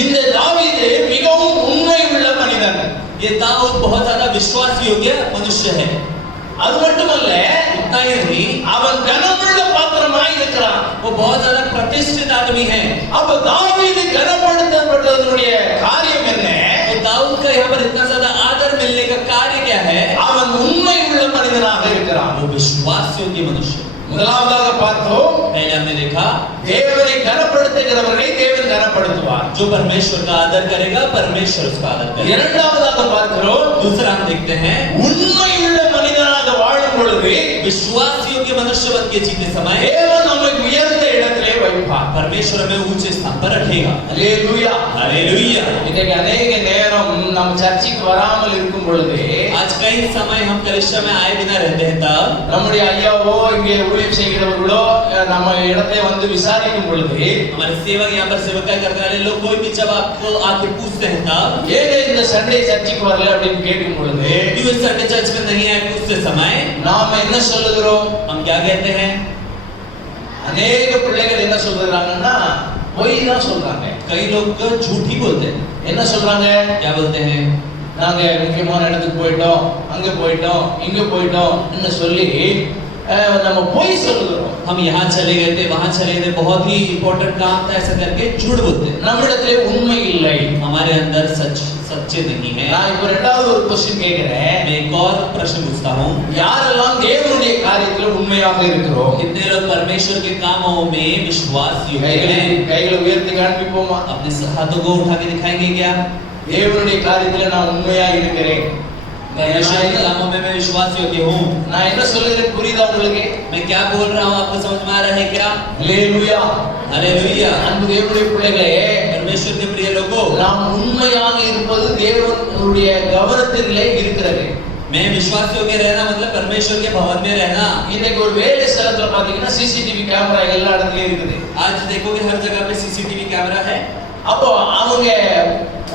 இந்த தாவீது மிகவும் உண்மை உள்ள மனிதன். ये दाऊद बहुत ज्यादा विश्वास योग्य मनुष्य है। அது மட்டுமல்ல, उतना ही नहीं, அவன் கனமுள்ள பாத்திரமாய் இருக்கிறான். वो बहुत ज्यादा प्रतिष्ठित आदमी है। அப்ப தாவீது கனப்படுத்தப்பட்டதனுடைய காரியம் என்ன? तो दाऊद का यहाँ पर इतना ज्यादा आदर मिलने का कार्य क्या है? அவன் உண்மை உள்ள மனிதனாக இருக்கிறான். वो विश्वास योग्य मनुष्य। முதலாவதாக பார்த்தோம், पहले हमने देखा தேவனை கனப்படுத்துகிறவர்களை தேவன் கனப்படுத்துவார். जो परमेश्वर का आदर करेगा परमेश्वर उसका आदर करेगा। இரண்டாவதாக பார்க்கிறோம், दूसरा हम देखते हैं உண்மை உள்ள மனிதனாக வாழும் பொழுது विश्वास योग्य मनुष्य बन के जीते समय தேவன் நம்மை உயர்ந்த இடத்திலே வைப்பார். परमेश्वर हमें ऊंचे स्थान पर रखेगा। அல்லேலூயா. हालेलुया। இன்னைக்கு अनेक நேரம் நம்ம சர்ச்சுக்கு வராமல் இருக்கும் பொழுது आज कई समय हम कलीसिया में आए बिना रहते हैं, तब நம்முடைய ஐயாவோ இங்கே ஊழியம் செய்கிறவர்களோ நம்ம இடத்தை வந்து விசாரிக்கும் பொழுது हमारे सेवक यहाँ पर सेवकाई करने वाले लोग कोई भी जब आपको आके पूछते हैं, तब ஏன் இந்த சண்டே சர்ச்சுக்கு வரல அப்படின்னு கேட்கும் பொழுது क्यों इस संडे चर्च में नहीं आए पूछते समय நாம என்ன சொல்லுகிறோம்? हम क्या कहते हैं? அநேக பிள்ளைகள் என்ன சொல்றாங்கன்னா பொய் தான் சொல்றாங்க. कई लोग झूठ ही बोलते हैं। என்ன சொல்றாங்க? क्या बोलते हैं? நாங்க முக்கியமான இடத்துக்கு போயிட்டோம், அங்க போயிட்டோம், இங்க போயிட்டோம் ன்னு சொல்லி நம்ம பொய் சொல்லுகிறோம். हम यहाँ चले गए थे, वहाँ चले गए थे, बहुत ही इम्पोर्टेंट काम था, ऐसा करके झूठ बोलते हैं। நம்மிடத்திலே உண்மை இல்லை. हमारे अंदर सच्चे नहीं है। நான் இப்போ இரண்டாவது ஒரு क्वेश्चन கேக்குறேன். मैं एक और प्रश्न पूछता हूँ, யாரெல்லாம் தேவனுடைய காரியத்தில் உண்மையாக இருக்கிறோம்? कितने लोग परमेश्वर के कामों में विश्वास योग्य हैं? கைகளை உயர்த்தி காண்பிப்போமா? अपने हाथों को उठा के दिखाएंगे क्या? தேவனுடைய காரியத்தில் நான் உண்மையா இருக்கிறேன். परमेश्वर के कामों में मैं विश्वास योग्य हूँ। நான் என்ன சொல்லுகிறேன் புரியுதா உங்களுக்கு? मैं क्या बोल रहा हूँ आपको समझ में आ रहा है क्या? அல்லேலூயா. हालेलुया। அன்பு தேவனுடைய பிள்ளைகளே, परमेश्वर के प्रिय लोगों, நாம் உண்மையாக இருப்பது தேவனுடைய கவனத்திலே இருக்கிறது. मैं विश्वास योग्य रहना मतलब परमेश्वर के भवन में रहना। இன்னைக்கு ஒரு வேலை ஸ்தலத்துல பாத்தீங்கன்னா சிசிடிவி கேமரா எல்லா இடத்துலயும் இருக்குது. आज देखोगे हर जगह पे सीसीटीवी कैमरा है। அப்போ அவங்க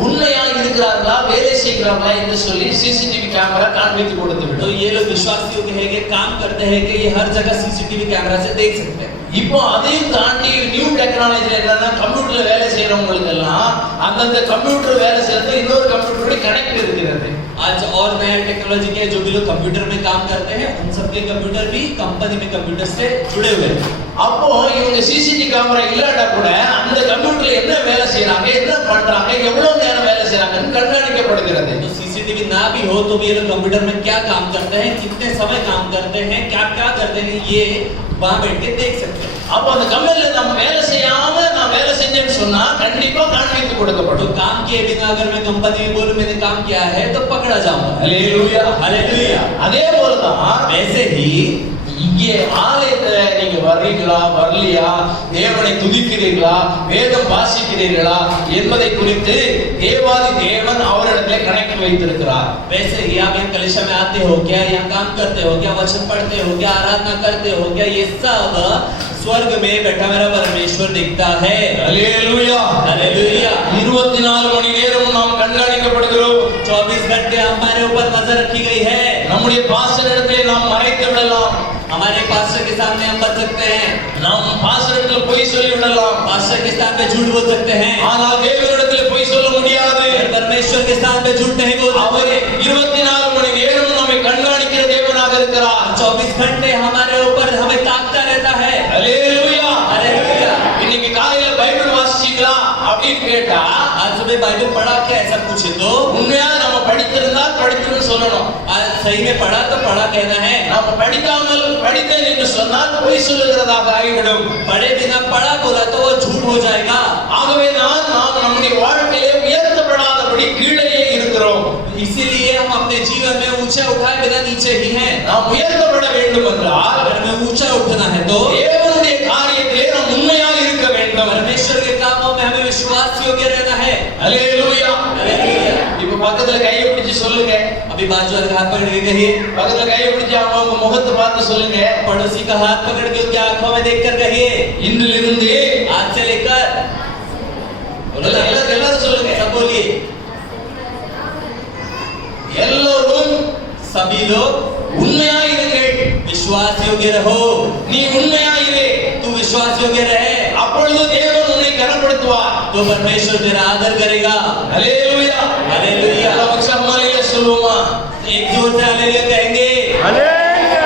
உண்மையா இருக்கிறார்களா வேலை செய்கிறார்களா என்று சொல்லி சிசிடிவி கேமரா காண்பித்து கொடுத்து तो விடும். ये लोग विश्वास योग्य है कि काम करते हैं कि ये हर जगह सीसीटीवी कैमरा से देख सकते हैं। இப்போ அதையும் தாண்டி நியூ டெக்னாலஜில என்னன்னா கம்ப்யூட்டர்ல வேலை செய்யறவங்களுக்கு எல்லாம் அந்தந்த கம்ப்யூட்டர் வேலை செய்யறது இன்னொரு கம்ப்யூட்டரோட கனெக்ட் இருக்கிறது. आज और नया टेक्नोलॉजी के जो भी लोग कंप्यूटर में काम करते हैं उन सबके कंप्यूटर भी कंपनी में कंप्यूटर से जुड़े हुए हैं। அப்போ இவங்க சிசிடிவி கேமரா இல்லாட்டா கூட அந்த கம்ப்யூட்டர்ல என்ன வேலை செய்யறாங்க, என்ன பண்றாங்க, எவ்வளவு நேரம் வேலை செய்யறாங்கன்னு கண்காணிக்கப்படுகிறது. तो सीसीटीवी ना भी हो तो भी ये लोग कंप्यूटर में क्या काम करते हैं, कितने समय काम करते हैं, क्या क्या करते हैं, ये वहां बैठ के देख सकते हैं। அப்போ அந்த கம்பெனில நம்ம வேலை செய்யாம நான் வேலை செஞ்சேன்னு சொன்னா கண்டிப்பா காண்பித்து तो கொடுக்கப்படும். काम किए बिना अगर मैं कंपनी में बोलूं मैंने काम किया है तो पकड़ा जाऊंगा। அல்லேலூயா. हालेलुया। அதே போலதான் वैसे ही இங்கே ஆலயத்துல நீங்க வர்றீங்களா வரலையா, தேவனை துதிக்கிறீர்களா, வேதம் வாசிக்கிறீர்களா என்பதை குறித்து தேவாதி தேவன் அவரிடத்திலே கனெக்ட் வைத்திருக்கிறார். वैसे ही आप यहाँ कलीसिया में आते हो क्या, यहाँ काम करते हो क्या, वचन पढ़ते हो क्या, आराधना करते हो क्या, ये सब स्वर्ग में बैठा मेरा परमेश्वर दिखता है। அல்லேலூயா. हालेलुया। 24 மணி நேரம் நாம் கண்காணிக்கப்படுகிறோம். 24 घंटे हमारे ऊपर नजर रखी गई है। நம்முடைய பாஸ்டரிடத்திலே நாம் மறைத்து விடலாம். हमारे पास्टर के सामने हम बच सकते हैं, நாம் பாஸ்டரிடத்தில் பொய் சொல்லி விடலாம். पास्टर के स्थान पे झूठ बोल सकते हैं, ஆனால் தேவனிடத்தில் பொய் சொல்ல முடியாது. परमेश्वर के स्थान पे झूठ नहीं बोल அவர் सकते। 24 மணி நேரம் நம்மை கண்காணிக்கிற தேவனாக இருக்கிறார். 24 घंटे हमारे ऊपर हमें ताकता रहता है। அல்லேலூயா. हालेलुया। இன்னைக்கு காலையில பைபிள் வாசிச்சீங்களா அப்படின்னு கேட்டா आज सुबह बाइबल पढ़ा क्या ऐसा पूछे तो உண்மையாக நம்ம படித்திருந்தா படித்துன்னு சொல்லணும். आज सही में पढ़ा तो पढ़ा कहना है। நாம படிக்காமல் படித்தேன் என்று சொன்னால் பொய் சொல்லுகிறதாக ஆகிவிடும். पढ़े बिना पढ़ा बोला तो वो झूठ हो जाएगा। ஆகவே நாம் நம்முடைய வாழ்க்கையிலே உயர்த்தப்படாதபடி கீழேயே இருக்கிறோம். इसीलिए हम अपने जीवन में ऊंचा उठाए बिना नीचे ही हैं। நாம் உயர்த்தப்பட வேண்டும் என்றால் अगर हमें ऊंचा उठना है तो தேவனுடைய காரியத்திலே நாம் உண்மையாக இருக்க வேண்டும். परमेश्वर के कामों में हमें विश्वास योग्य रहना है। அல்லேலூயா. हालेलुया। இப்ப பக்கத்துல கையை பிடிச்சு சொல்லுங்க. अभी बाजू वाले का हाथ पकड़ के कहिए, பக்கத்துல கையை பிடிச்சு அவங்க முகத்தை பார்த்து சொல்லுங்க. पड़ोसी का हाथ पकड़ के उनकी आंखों में देखकर कहिए, இன்றிலிருந்து आज से लेकर எல்லாரும் சொல்லுங்க. सब बोलिए, எல்லோரும் सभी लोग உண்மையாயிருங்கள். विश्वास योग्य रहो। நீ உண்மையாயிரு. तू विश्वास योग्य रहे அப்பொழுது தேவன் உன்னை கனப்படுத்துவார். तो परमेश्वर तेरा आदर करेगा। அல்லேலூயா. हालेलुया। எல்லாம் உற்சாகமாக சொல்லுவோமா? एक जोर से हालेलुया कहेंगे। हालेलुया।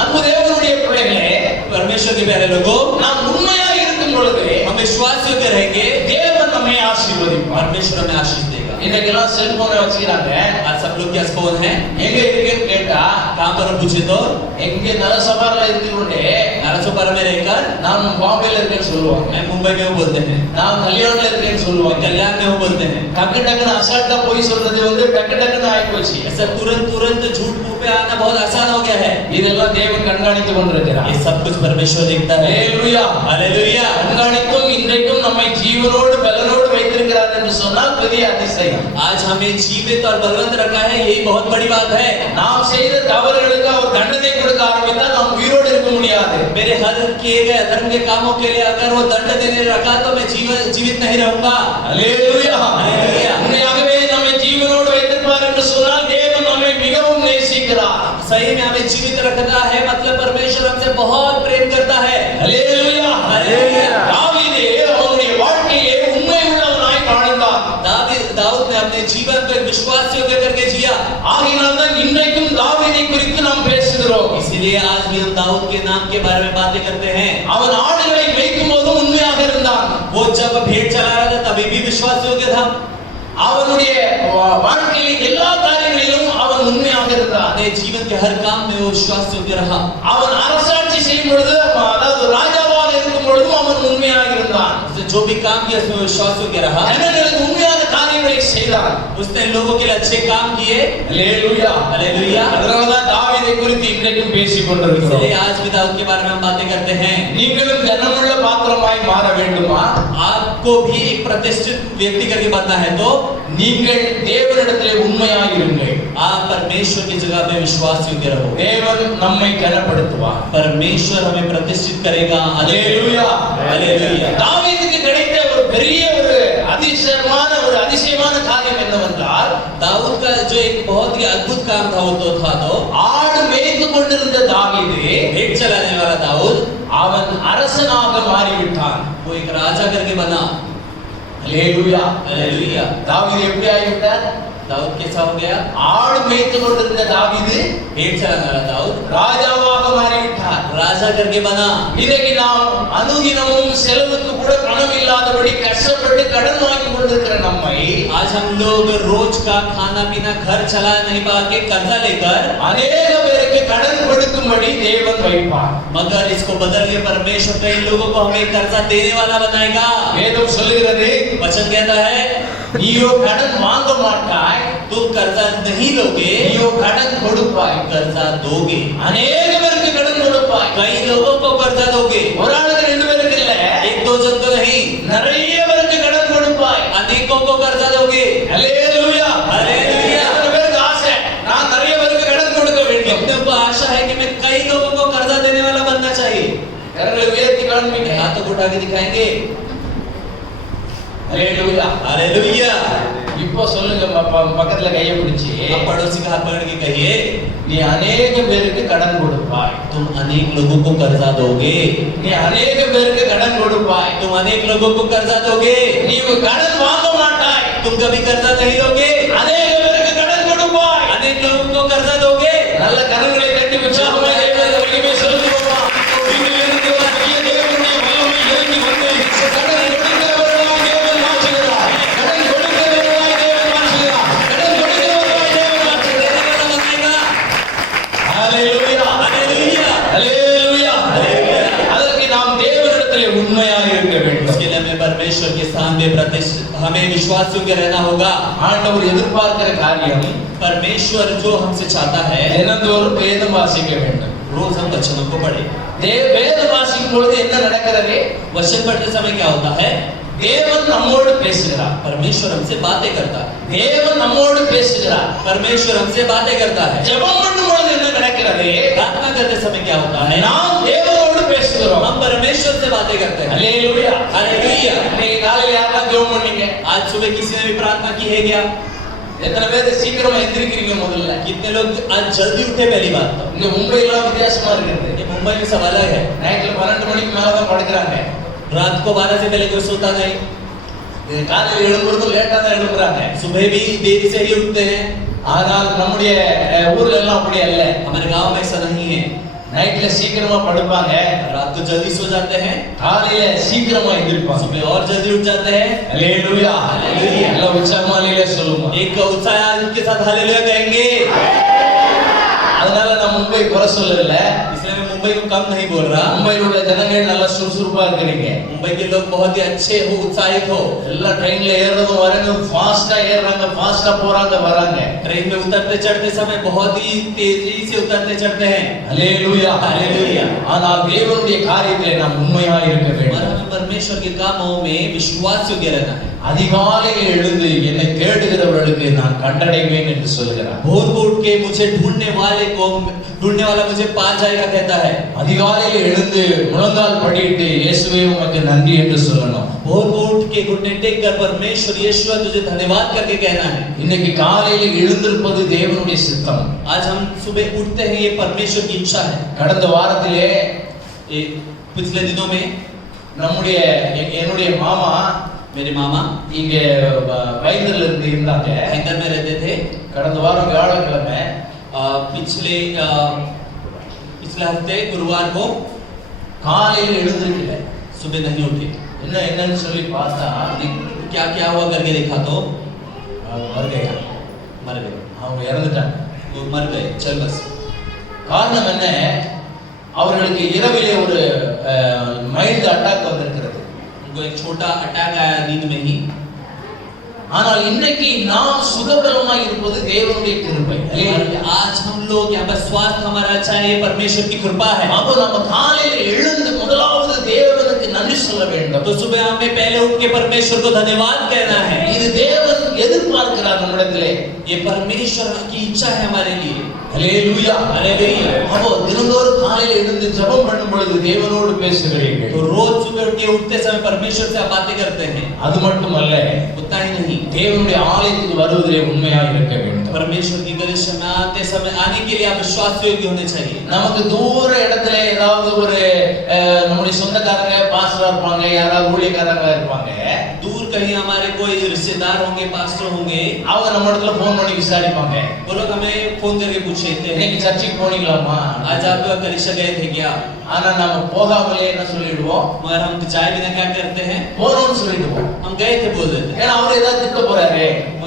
அன்பு தேவனுடைய பிள்ளைகளே, परमेश्वर के प्यारे लोगों, நாம் உண்மையாக இருக்கும் பொழுது हम विश्वास योग्य रहेंगे, தேவன் நம்மை ஆசீர்வதிப்பார். परमेश्वर हमें आशीष देगा। இன்னைக்கெல்லாம் செல்போனை வச்சுக்கிறாங்க. आज सब लोग के पास फोन है. எங்க இருக்குன்னு கேட்டா कहां पर पूछे तो எங்க நரசபாரில இருந்து नरसोपारा में रहकर நான் பாம்பேல இருக்கேன்னு சொல்லுவாங்க. मैं मुंबई में हूं बोलते हैं. நான் கல்யாணத்துல இருக்கேன்னு சொல்லுவாங்க. कल्याण में हूं बोलते हैं. டக்கு டக்குன்னு அசால்ட்டா போய் சொல்றது வந்து டக்கு டக்குன்னு ஆகி போச்சு. ऐसा तुरंत तुरंत झूठ मुंह पे आना बहुत आसान हो गया है. இதெல்லாம் தேவன் கண்காணித்து கொண்டிருக்கிறார். ये सब कुछ परमेश्वर देखता है. ஹalleluya हालेलुया. கண்காணித்தும் இன்றைக்கும் நம்மை ஜீவனோடு பலனோடு வைத்திருக்கிறார் என்று சொன்னால் பெரிய அதிசயம். आज हमें जीवित और बलवंत रखा है, यही बहुत बड़ी बात है. நாம் செய்த தவறுகளுக்கு அவர் தண்டனை கொடுக்க ஆரம்பித்தால் நாம் உயிரோடு இருக்க முடியாது. मेरे हर किए गए अधर्म के कामों के लिए अगर वो दंड देने रखा तो मैं जीवित नहीं रहूंगा. ஹalleluya ஹalleluya. உண்மையாகவே நம்மை ஜீவனோடு வைத்திருப்பார் என்று சொன்னால் தேவன் நம்மை மிகவும் நேசிக்கிறார். सही में हमें जीवित रखता है मतलब परमेश्वर हमसे बहुत प्रेम करता है. ஹalleluya ஹalleluya. தாவீது அவனுடைய வாழ்க்கையை உண்மை உள்ளவனாய் வாழ்ந்தான். दाऊद ने अपने जीवन को विश्वास योग्य करके जिया. ஆகையினால் தான் இன்றைக்கும் தாவீதை குறித்து நாம் பேசுகிறோம். इसीलिए आज भी हम दाऊद के नाम के बारे में बातें करते हैं. அவன் ஆடுகளை மேய்க்கும் போது உண்மையாக இருந்தான். वो जब भेड़ चला रहा था तभी भी विश्वास योग्य था. அவனுடைய வாழ்க்கையில் எல்லா காரியங்களிலும் அவன் உண்மையாக இருந்தான். अपने जीवन के हर काम में वो विश्वास योग्य रहा. அவன் அரசாட்சி செய்யும் பொழுது அதாவது ராஜாவாக இருக்கும் பொழுதும் அவன் உண்மையாக இருந்தான். जो भी काम किया उसमें विश्वास योग्य रहा. ஜனங்களுக்கு உண்மையான காரியங்களை செய்தான். उसने लोगों के लिए अच्छे काम किए. ஹalleluya हालेलुया. அதனால தான் தாவீதை குறித்து இன்றைக்கும் பேசிக் கொண்டிருக்கிறோம். इसलिए आज भी दाऊद के बारे में हम बातें करते हैं. நீங்களும் கனமுள்ள பாத்திரமாய் மாற வேண்டுமா? आपको भी एक प्रतिष्ठित व्यक्ति करके बनना है तो நீங்கள் தேவனிடத்திலே உண்மையாய் இருங்கள். आप परमेश्वर की जगह में विश्वास योग्य रहो. தேவன் நம்மை கனப்படுத்துவார். परमेश्वर हमें प्रतिष्ठित करेगा. ஹalleluya हालेलुया. தாவீதுக்கு கிடைத்த ஒரு பெரிய ஒரு அதிசயமான காரியம் என்னவென்றால் दाऊद का जो एक बहुत ही अद्भुत काम था वो था तो ஆடு மேய்த்து கொண்டிருந்த தாவீது भेड़ चलाने वाला दाऊद அவன் அரசனாக மாறிவிட்டான். वो एक राजा करके बना. ஹalleluya हालेलुया. தாவீது எப்படி ஆகிவிட்டார்? दाऊद कैसा हो गया? ஆடு மேய்த்து கொண்டிருந்த தாவீது भेड़ चलाने वाला दाऊद ராஜாவாக மாறிவிட்டார். राजा करके बना. இன்னைக்கு நாம் அனுதினமும் செலவுக்கு கூட பணம் இல்லாதபடி கஷ்டப்பட்டு கடன் வாங்கி கொண்டிருக்கிற நம்மை आज हम लोग रोज का खाना पीना घर चला नहीं पा के कर्जा लेकर अनेक பேருக்கு கடன் கொடுக்கும்படி தேவன் வைப்பார். मगर इसको बदल के परमेश्वर कई लोगों को हमें कर्जा देने वाला बनाएगा. வேதம் சொல்லுகிறது वचन कहता है நீயோ கடன் வாங்க மாட்டாய், तुम कर्जा नहीं लोगे, நீயோ கடன் கொடுப்பாய். कर्जा दोगे. அநேக பேருக்கு கடன் கொடுப்பாய். कई लोगों को कर्जा दोगे. ஒரு ஆளுக்கு ரெண்டு பேருக்கு இல்ல, एक दो जन तो नहीं, நிறைய பேருக்கு கடன் கொடுப்பாய். अनेकों को कर्जा दोगे. ஹalleluya हालेलुया. எத்தனை பேருக்கு ஆசை நான் நிறைய பேருக்கு கடன் கொடுக்க வேண்டும்? कितने को आशा है कि मैं कई लोगों को कर्जा देने वाला बनना चाहिए. கரங்களை உயர்த்தி காண்பிங்க. हाथ उठा के दिखाएंगे. ஹalleluya हालेलुया. இப்போ சொல்லுங்க பக்கத்துல கையை பிடிச்சி अब पड़ोसी का हाथ पकड़ के कहिए நீ அநேக பேருக்கு கடன் கொடுப்பாய். तुम अनेक लोगों को कर्जा दोगे. நீ अनेक பேருக்கு கடன் கொடுப்பாய். तुम अनेक लोगों को कर्जा दोगे. நீ கடன் வாங்க மாட்டாய். तुम कभी कर्जा नहीं लोगे. अनेक பேருக்கு கடன் கொடுப்பாய். अनेक लोगों को कर्जा दोगे. நல்ல கரங்களை தட்டி உற்சாகமாய் தேவனுக்கு மகிமை செலுத்துவோமா? இங்கிலிருந்து ஒரு பெரிய தேவனுடைய வல்லமை இறங்கி வந்து கடன் கொடுக்கிறவர்களாய் தேவன் மாற்றுகிறார். கடன் கொடுக்கிறவர்களாய் தேவன் மாற்றுகிறார். கடன் கொடுக்கிறவர்களாய் தேவன் மாற்றுகிறார். ஹalleluya हालेलुया. ஹalleluya அதற்கு நாம் தேவனிடத்திலே உண்மையாக இருக்க வேண்டும். इसके लिए हमें परमेश्वर के सामने प्रतिष्ठित हमें विश्वास योग्य रहना होगा. ஆண்டவர் எதிர்பார்க்கிற காரியம் परमेश्वर जो हमसे चाहता है தினந்தோறும் வேதம் வாசிக்க வேண்டும். रोज हम वचनों को पढ़े. வேதம் வாசிக்கும் பொழுது என்ன நடக்கிறது? वचन पढ़ते समय क्या होता है? தேவன் நம்மோடு பேசுகிறார். परमेश्वर हमसे बातें करता है. தேவன் நம்மோடு பேசுகிறார். परमेश्वर हमसे बातें करता है. ஜெபம் பண்ணும் பொழுது என்ன நடக்கிறது? प्रार्थना करते समय क्या होता है? நாம் தேவனோடு பேசுகிறோம். हम परमेश्वर से बातें करते हैं. ஹalleluya हालेलुया. இன்னைக்கு காலையில யாரெல்லாம் ஜெபம் பண்ணீங்க? आज सुबह किसी ने भी प्रार्थना की है क्या? எத்தனை பேர் சீக்கிரமா எந்திரிக்கிறீங்க? முதல்ல कितने लोग आज जल्दी उठे? पहली बात तो இங்க மும்பைல வித்தியாசமா இருக்குது. ये मुंबई में सब अलग है. நைட்ல 12 மணிக்கு மேல தான் படுக்கறாங்க. रात को 12 से पहले कोई सोता नहीं. காலையில எழும்புறது லேட்டா தான் எழும்புறாங்க. सुबह भी देरी से ही उठते हैं. ஆனால் நம்முடைய ஊர்ல எல்லாம் அப்படி அல்ல. हमारे गांव में ऐसा नहीं है. நைட்ல சீக்கிரமா படுப்பாங்க, रात को जल्दी सो जाते हैं, காலையில சீக்கிரமா எந்திரிப்பாங்க. सुबह और जल्दी उठ जाते हैं। அல்லேலூயா. அல்லேலூயா. எல்லாம் உச்சமாலையில சொல்லுமா. एक उत्साह के साथ हालेलुया कहेंगे। அதனால நான் மும்பை குறை சொல்லல. इसलिए मैं मुंबई को कम नहीं बोल रहा। மும்பையில் உள்ள ஜனங்கள் நல்ல சுறுசுறுப்பா இருக்கிறீங்க. मुंबई के लोग बहुत ही अच्छे हो, उत्साहित हो। எல்லா ட்ரெயின்ல ஏறதும் வரதும் ஃபாஸ்டா ஏறுறாங்க, ஃபாஸ்டா போறாங்க வராங்க. ट्रेन में उतरते चढ़ते समय बहुत ही तेजी से उतरते चढ़ते हैं। அல்லேலூயா. அல்லேலூயா. ஆனால் தேவனுடைய காரியத்திலே நாம் உண்மையா இருக்க और வேண்டும். हमें परमेश्वर के कामों में विश्वास योग्य रहना है। அதிகாலையில் எழுந்து என்னை தேடுகிறவர்களுக்கு நான் கண்டடைவேன் என்று சொல்கிறார். भोर को उठ के मुझे ढूंढने वाला मुझे पा जाएगा कहता है। அதிகாலையில் எழுந்து முழங்கால் படியிட்டு இயேசுவே உமக்கு நன்றி என்று சொல்லணும். भोर को उठ के घुटने टेक कर परमेश्वर यीशु तुझे धन्यवाद करके कहना है। இன்னைக்கு காலையில் எழுந்திருப்பது தேவனுடைய சித்தம். आज हम सुबह उठते हैं, ये परमेश्वर की इच्छा है। கடந்த வாரத்திலே पिछले दिनों में நம்முடைய என்னுடைய மாமா मेरे मामा இங்க வைந்தர்ல இருந்து இருந்தாங்க. हैदर में रहते थे। கடந்த வாரம் வியாழக்கிழமை पिछले हफ्ते गुरुवार को காலையில் எழுந்திருக்கல. सुबह नहीं उठे। என்னன்னு சொல்லி பார்த்தா क्या क्या हुआ करके देखा तो வருகையா मर गए, அவங்க இறந்துட்டாங்க. वो मर गए। चल बस। காரணம் என்ன? அவர்களுக்கு இரவிலே ஒரு மைல்டு அட்டாக் வந்திருக்கிறது. उनको एक छोटा अटैक आया नींद में ही। ஆனால் இன்னைக்கு நாம் சுகபலமாய் இருப்பது தேவனுடைய கிருபை. आज हम लोग यहाँ पर स्वास्थ्य हमारा अच्छा है, ये परमेश्वर की कृपा है। அப்போ நம்ம காலையில் எழுந்து முதலாவது தேவனுக்கு நன்றி சொல்ல வேண்டும். तो सुबह हमें पहले उठ के परमेश्वर को धन्यवाद कहना है। இது தேவன் எதிர்பார்க்கிறார் நம்மிடத்திலே. ये परमेश्वर की इच्छा है हमारे लिए। அல்லேலூயா. हालेलुया। அப்போ தினந்தோறும் காலையில் எழுந்து ஜெபம் பண்ணும் பொழுது தேவனோடு பேசுகிறீர்கள். तो रोज सुबह उठ के उठते समय परमेश्वर से आप बातें करते हैं। அது மட்டுமல்ல, उतना ही नहीं, தேவனுடைய ஆலயத்துக்கு வருவதிலே உண்மையாக இருக்க வேண்டும். परमेश्वर की कलीसिया में आने के लिए आप विश्वास योग्य होने चाहिए। நமக்கு தூர இடத்துல ஏதாவது ஒரு நம்முடைய சொந்தக்காரங்க பாஸ்டரா இருப்பாங்க, யாராவது ஊழியக்காரங்க இருப்பாங்க. दूर कहीं हमारे कोई रिश्तेदार होंगे, पास्टर होंगे, அவங்க நம்ம இடத்துல போன் பண்ணி விசாரிப்பாங்க. वो लोग हमें फोन करके पूछते हैं இன்னைக்கு சர்ச்சுக்கு போனீங்களாமா? आज आप कलीसिया गए थे क्या? ஆனா நாம போகாமலே என்ன சொல்லிடுவோம்? मगर हम जाए बिना क्या करते हैं? போறோம்னு சொல்லிடுவோம். हम गए थे बोल देते हैं, ஏன்னா அவர் ஏதாவது திட்ட போறாரு,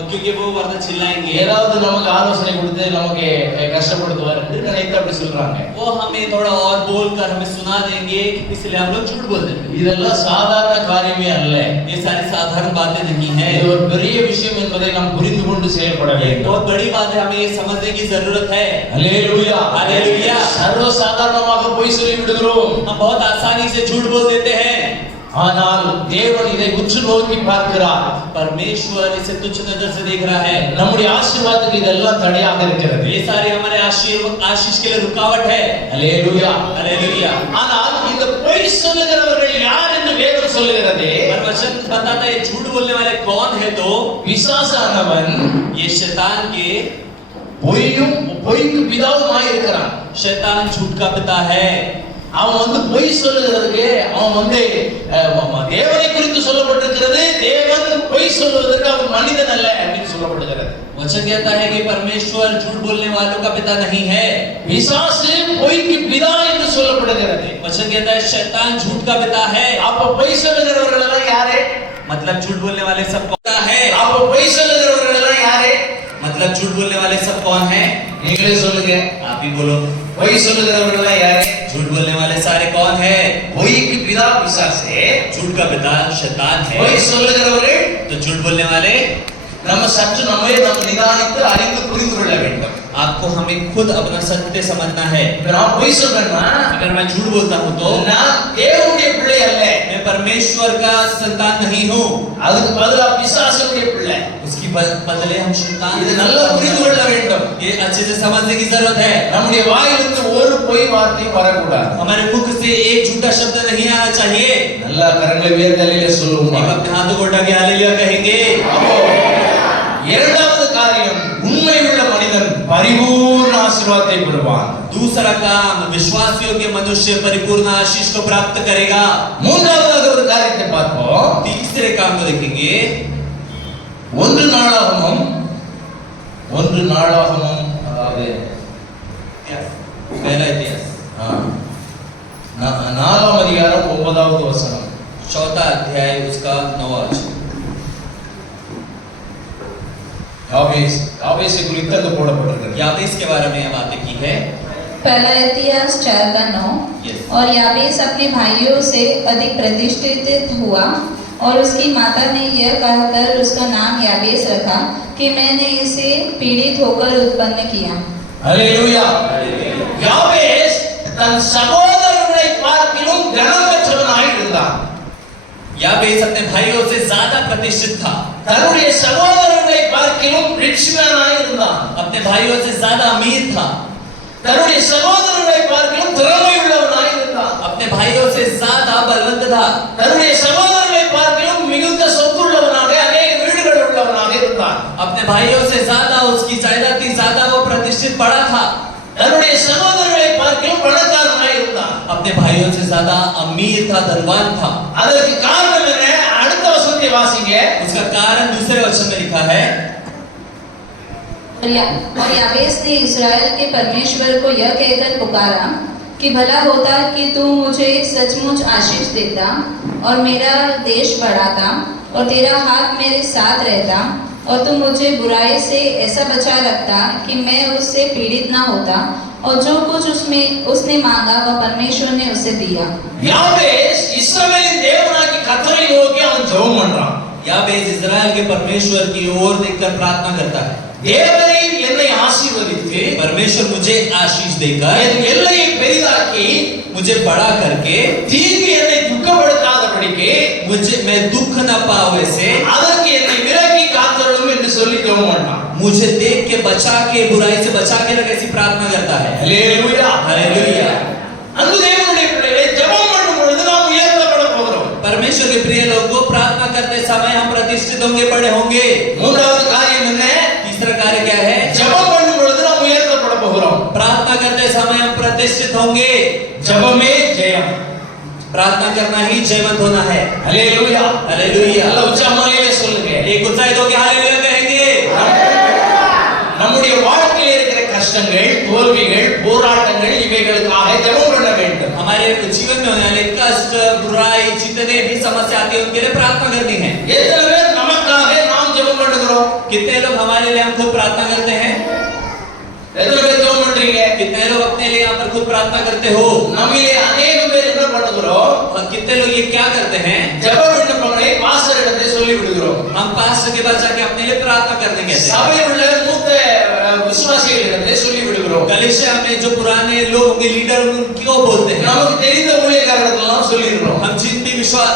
क्योंकि वो वरना चिल्लाएंगे, ஏதாவது நமக்கு ஆலோசனை கொடுத்து நமக்கு கஷ்டப்படுத்துவார் என்று நினைத்து அப்படி சொல்றாங்க. वो हमें थोड़ा और बोलकर हमें सुना देंगे, इसलिए हम लोग झूठ बोल देते हैं। இதெல்லாம் சாதாரண காரியமே அல்ல. ये सारी साधारण बातें नहीं है, இது ஒரு பெரிய விஷயம் என்பதை நாம் புரிந்து கொண்டு செயல்பட வேண்டும். बहुत बड़ी बात है, हमें ये समझने की जरूरत है। அல்லேலூயா. हालेलुया। சர்வ சாதாரணமாக பொய் சொல்லி விடுகிறோம். हम बहुत आसानी से झूठ बोल देते हैं, ஆனால் தேவன் இதை உற்று நோக்கி பார்க்கிறார். परमेश्वर इसे तुच्छ नजर से देख रहा है। நம்முடைய ஆசீர்வாதத்துக்கு இதெல்லாம் தடையாக இருக்கிறது. ये सारे हमारे आशीष के लिए रुकावट है। அல்லேலூயா. हालेलुया। ஆனால் இந்த பொய் சொல்லுகிறவர்கள் யார் என்று வேதம் சொல்லுகிறது. और वचन बताता है झूठ बोलने वाले कौन है? तो பிசாசானவன் ये शैतान के பொய்க்கு பிதாவுமாய் இருக்கிறான். शैतान झूठ का पिता है। அவன் பொய் சொல்லுகிறதுக்கு அவன் தேவனை குறித்து சொல்லப்பட்டிருக்கிறது. தேவன் பொய் சொல்வதற்கு அவன் மனிதன் அல்ல அப்படின்னு சொல்லப்படுகிறது. वचन कहता है कि परमेश्वर झूठ बोलने वालों का पिता नहीं है। பிசாசு பொய்க்கு பிதா என்று சொல்லப்படுகிறது. वचन कहता है शैतान झूठ का पिता है। அப்ப பொய் சொல்லுகிறவர்கள் எல்லாம் யாரு? मतलब झूठ बोलने वाले सब कौन है? அப்ப பொய் சொல்லுகிறவர்கள் எல்லாம் யாரு? मतलब झूठ बोलने वाले सब कौन है? நீங்களே சொல்லுங்க. आप ही बोलो। பொய் சொல்லுகிறவர்கள் எல்லாம் யாரு? झूठ बोलने वाले सारे कौन है? பொய்க்கு பிதா பிசாசு. झूठ का पिता शैतान है। பொய் சொல்லுகிறவர்கள் तो झूठ बोलने वाले நம்ம சற்று நம்மை நிதானித்து அறிந்து புரிந்து கொள்ள வேண்டும். आपको हमें खुद अपना सत्य समझना है। நான் பொய் சொல்றேன்னா अगर मैं झूठ बोलता हूँ तो நான் தேவனுடைய பிள்ளை அல்ல, मैं परमेश्वर का संतान नहीं हूँ, அதுக்கு பதிலா பிசாசுடைய பிள்ளை. उसकी बदले हम शैतान। இது நல்லா புரிந்து கொள்ள வேண்டும். ये अच्छे से समझने की जरूरत है। நம்முடைய வாயிலிருந்து ஒரு பொய் வார்த்தை வரக்கூடாது. हमारे मुख से एक झूठा शब्द नहीं आना चाहिए। நல்லா கரங்களை உயர்த்தலையில சொல்லுவோம். हम अपने हाथों को उठा के हालेलुया कहेंगे। அப்போ இரண்டாவது காரியம், உண்மை உள்ள மனிதன் பரிபூர்ண ஆசீர்வாதத்தை பெறுவான். दूसरा काम, विश्वास योग्य मनुष्य परिपूर्ण आशीष को प्राप्त करेगा। மூன்றாவது ஒரு காரியத்தை பார்ப்போம். तीसरे काम को देखेंगे। ஒன்று நாளாகமம் அதாவது पहला इतिहास 9வது வசனம். चौथा अध्याय उसका 9वां वचन। யாபேசை குறித்து அங்கு போடப்பட்டிருக்கிறது. याबेस के बारे में बातें की है। पहला इतिहास 4:9 Yes. और याबेस अपने भाइयों से अधिक प्रतिष्ठित हुआ और उसकी माता ने यह कहकर उसका नाम याबेस रखा कि मैंने इसे पीड़ित होकर उत्पन्न किया। ஹல்லேலூயா. யாபேஸ் தன் சகோதரர்களை பார்க்கிலும் கனம் பெற்றவனாய் இருந்தான். याबेस अपने भाइयों से ज्यादा प्रतिष्ठित था। தன்னுடைய சகோதரர்களை பார்க்கிலும் ரிச்மேனாய் இருந்தான். अपने भाइयों से ज्यादा अमीर था। தன்னுடைய சகோதரர்களை பார்க்கிலும் திறமை உள்ளவனாய் இருந்தான். अपने भाइयों से ज्यादा बलवंत था। தன்னுடைய சகோதரர்களை பார்க்கிலும் மிகுந்த சொத்துள்ளவனாக अनेक வீடுகள் உள்ளவனாக இருந்தான். अपने भाइयों से ज्यादा उसकी जायदाद थी, ज्यादा वो प्रतिष्ठित बड़ा था। தன்னுடைய சகோதரர்களை பார்க்கிலும் பணக்காரனாய் இருந்தான். अपने भाइयों से ज्यादा अमीर था, धनवान था। அதற்கு காரணம் என்ன? அடுத்த வசனத்தை வாசிங்க. उसका कारण दूसरे वचन में लिखा है। और याबेस ने इस्राएल के परमेश्वर को यह कहकर पुकारा कि भला होता कि तू मुझे सचमुच आशीष देता और मेरा देश बढ़ाता और तेरा हाथ मेरे साथ रहता और तू मुझे बुराई से ऐसा बचा रखता कि मैं उससे पीड़ित ना होता और जो कुछ उसने मांगा वह परमेश्वर ने उसे दिया। யாபேஸ் இஸ்ரவேலின் தேவனாகிய கர்த்தரை நோக்கி அவன் ஜெபம் பண்றான். याबेस इस्राएल के परमेश्वर की ओर देखकर प्रार्थना करता है। தேவனே என்னை ஆசீர்வதித்து परमेश्वर मुझे आशीष देकर, என் எல்லையை பெரிதாக்கி मुझे बड़ा करके, தீங்கு என்னை துக்கப்படுத்தாதபடிக்கு मैं दुख न पाऊं ऐसे, அதற்கு என்னை விலக்கி காத்தருளும் என்று சொல்லி ஜெபம் பண்ணான். मुझे देख के बचा के, बुराई से बचा के रख, ऐसी प्रार्थना करता है। ஹல்லேலூயா. हालेलुया। அன்பு தேவனுடைய பிள்ளைகளே, ஜெபம் பண்ணும் பொழுது நாம் உயர்த்தப்பட போகிறோம். परमेश्वर के प्रिय लोगों, प्रार्थना करते समय हम प्रतिष्ठित होंगे, बड़े होंगे। மூன்றாவது காரியம் என்ன? तीसरा कार्य क्या है? ஜெபம் பண்ணும் பொழுது நாம் உயர்த்தப்பட போகிறோம். प्रार्थना करते समय हम प्रतिष्ठित होंगे। ஜெபமே ஜெயம். प्रार्थना करना ही जयवंत होना है। ஹல்லேலூயா. हालेलुया। நல்ல உச்சமாலையிலே சொல்லுங்க. एक उत्साहित होकर हालेलुया कहेंगे। நம்முடைய வாழ்க்கையில் இருக்கிற கஷ்டங்கள், தோல்விகள், போராட்டங்கள் இவைகளுக்காக ஜெபம் பண்ண வேண்டும். हमारे जीवन में होने वाले कष्ट, बुराई, जितने भी समस्या आती है उनके लिए प्रार्थना करनी है। எத்தனை பேர் நமக்காக நாம் ஜெபம் பண்ணுகிறோம்? कितने लोग हमारे लिए हम खुद प्रार्थना करते हैं? எத்தனை பேர் ஜெபம் பண்றீங்க? कितने लोग अपने लिए यहाँ पर खुद प्रार्थना करते हो? நம்மிலே अनेक பேர் என்ன பண்ணுகிறோம்? और कितने लोग ये क्या करते हैं? ஜெப விண்ணப்பங்களை பாஸ்டரிடத்தில் சொல்லி விடுகிறோம். हम पास्टर के पास जाके अपने लिए प्रार्थना करने कहते हैं। சபையில் உள்ள மூத்த விசுவாசிகளிடத்தில் சொல்லி விடுகிறோம். कलीसिया में जो पुराने लोग होंगे, लीडर, क्यों बोलते हैं? நமக்கு தெரிந்த ஊழியக்காரர்களும் சொல்லிடுறோம். हम जिन भी विश्वास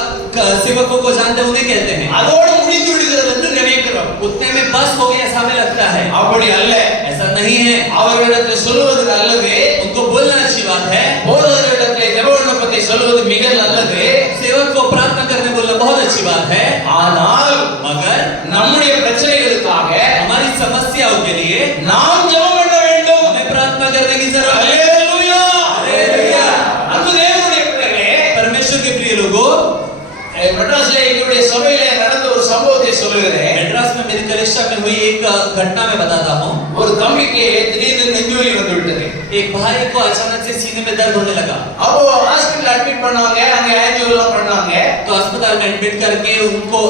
सेवकों को जानते हैं उन्हें कहते हैं। அதோடு முடிந்து விடுகிறது என்று நினைக்கிறோம். उतने में बस हो गया ऐसा हमें लगता है। அப்படி அல்ல. ऐसा नहीं है। அவர்களிடத்தில் சொல்லுவது நல்லது. उनको बोलना अच्छी बात है। போதகர்களிடத்தில் ஜெப விண்ணப்பத்தை சொல்வது மிக நல்லது. सेवक को प्रार्थना करने बोलना बहुत अच्छी बात है। ஆனால் मगर நம்முடைய பிரச்சனைகளுக்காக हमारी समस्याओं के लिए நாம் ஜெபம் பண்ண வேண்டும். हमें प्रार्थना करने की जरूरत है। ஹல்லேலூயா. हालेलुया। அன்பு தேவனுடைய பிள்ளைகளே, परमेश्वर के प्रिय लोगों, மெட்ராஸ்ல எங்களுடைய சபையில நடந்த ஒரு சம்பவத்தை சொல்லுகிறேன். मेड्रास में मेरी कलीसिया में हुई एक घटना में बताता हूँ। ஒரு தம்பிக்கு திடீர்னு நெஞ்சுவலி வந்து விட்டது. एक भाई को अचानक से सीने में दर्द होने लगा। அப்போ ஹாஸ்பிடல் அட்மிட் பண்ணாங்க. அங்க ஆஞ்சியோ எல்லாம் பண்ணாங்க. तो अस्पताल में एडमिट करके उनको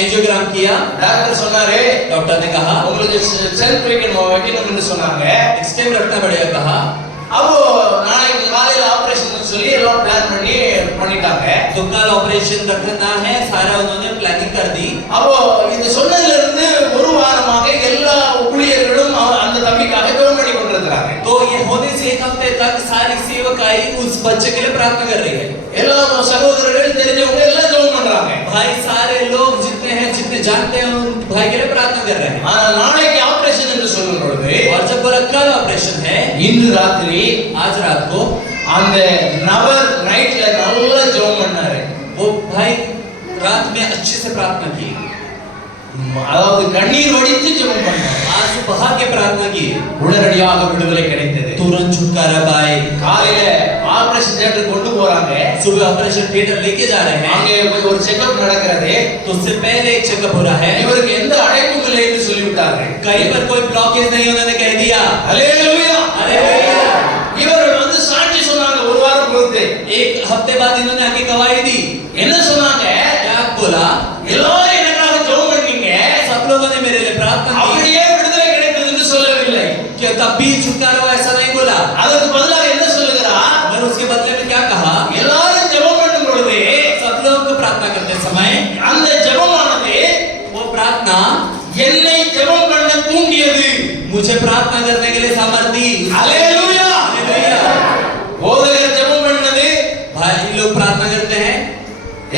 एंजियोग्राम किया। டாக்டர் சொன்னாரு, डॉक्टर ने कहा உங்களுக்கு செல்ஃப் வைக்கணும்னு சொன்னாங்க. स्टेम रखना पड़ेगा कहा। அப்போ நாளைக்கு காலையில ஆபரேஷன் சொல்லி எல்லாம் பிளான் பண்ணிட்டாங்க. तो कल ऑपरेशन करना है, सारा उन्होंने प्लानिंग कर दी। அப்போ இந்த சொன்னதுல இருந்து ஒரு வாரமாக எல்லா ஊழியர்களும் அந்த தம்பிக்காக ஜெபம் பண்ணி கொண்டிருக்கிறாங்க. तो ये होने से एक हफ्ते तक सारी सेवकाई उस बच्चे के लिए प्रार्थना कर रही है। எல்லா சகோதரர்கள் தெரிஞ்சவங்க எல்லாம் ஜெபம் பண்றாங்க. भाई सारे लोग जितने हैं, जितने जानते हैं, उन भाई के लिए प्रार्थना कर रहे हैं। ஆனா நாளைக்கு ஆபரேஷன் என்று சொல்லும் பொழுது, और जब बोला कल ऑपरेशन है, இன்று ராத்திரி आज रात को அந்த நபர் நைட்ல நல்லா ஜெபம் பண்ணாரு. वो भाई रात में अच्छे से प्रार्थना की। அதாவது கண்ணீர் வடித்து ஜெபம் பண்ணாரு. आंसू बहा के प्रार्थना की। உடனடியாக விடுதலை கிடைத்தது. तुरंत छुटकारा पाए। காலையில ஆபரேஷன் தியேட்டர் கொண்டு போறாங்க. सुबह ऑपरेशन थिएटर लेके जा रहे हैं। அங்கே ஒரு செக்அப் நடக்கிறது. तो उससे पहले एक चेकअप हो रहा है। இவருக்கு எந்த அடைப்பும் இல்லை என்று சொல்லிவிட்டார்கள். कहीं पर कोई ब्लॉकेज नहीं, उन्होंने कह दिया। ஹல்லேலூயா. हालेलुया। இவர்கள் வந்து சாட்சி சொன்னாங்க. ஒரு வாரம் பொறுத்து கொடுத்து एक हफ्ते बाद इन्होंने आके गवाही दी। என்ன சொன்னாங்க? क्या बोला? எல்லாரும் எனக்காக ஜெபம் பண்ணீங்க, सब लोगों ने मेरे लिए प्रार्थना की। அப்படியே விடுதலை கிடைத்ததுன்னு சொல்லவில்லை. क्या तब भी छुटकारा हुआ ऐसा नहीं बोला। அதற்கு பதிலாக என்ன சொல்லுகிறார்? मगर उसके बदले में क्या कहा? எல்லாரும் ஜெபம் பண்ணும் பொழுது सब लोग प्रार्थना करते समय அந்த ஜெபமானது वो प्रार्थना என்னை ஜெபம் பண்ண தூண்டியது. मुझे प्रार्थना करने के लिए सामर्थ्य दी। ஹalleluya! हालेलुया। போதகர் ஜெபம் பண்ணது, भाई लोग प्रार्थना करते हैं,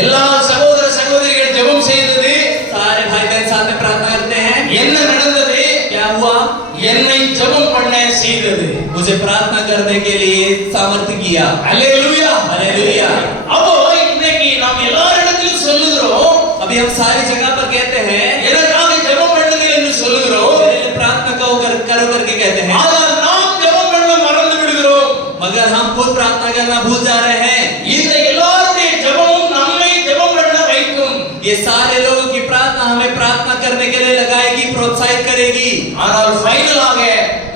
எல்லா சகோதர சகோதரிகள் ஜெபம் செய்தது. सारे भाई बहन साथ में प्रार्थना करते हैं। என்ன நடந்தது? क्या हुआ? என்னை ஜெபம் பண்ண செய்தது. मुझे प्रार्थना करने के लिए सामर्थ्य किया। ஹalleluya! हालेलुया। அப்போ இன்னைக்கு நாம் எல்லாரிடத்திலும் சொல்லுகிறோம், अभी हम सारी जगह पर कहते हैं எனக்காக ஜெபம் பண்ணுங்க என்று சொல்லுகிறோம். मेरे लिए प्रार्थना करो करके कहते हैं, ஆனால் நாம் ஜெபம் பண்ண மறந்து விடுகிறோம். मगर हम खुद प्रार्थना करना भूल जा रहे हैं। இந்த எல்லாருடைய ஜெபமும் நம்மை ஜெபம் பண்ண வைக்கும். ये सारे लोगों की प्रार्थना हमें प्रार्थना करने के लिए लगाएगी, प्रोत्साहित करेगी। ஆனால் ஃபைனலாக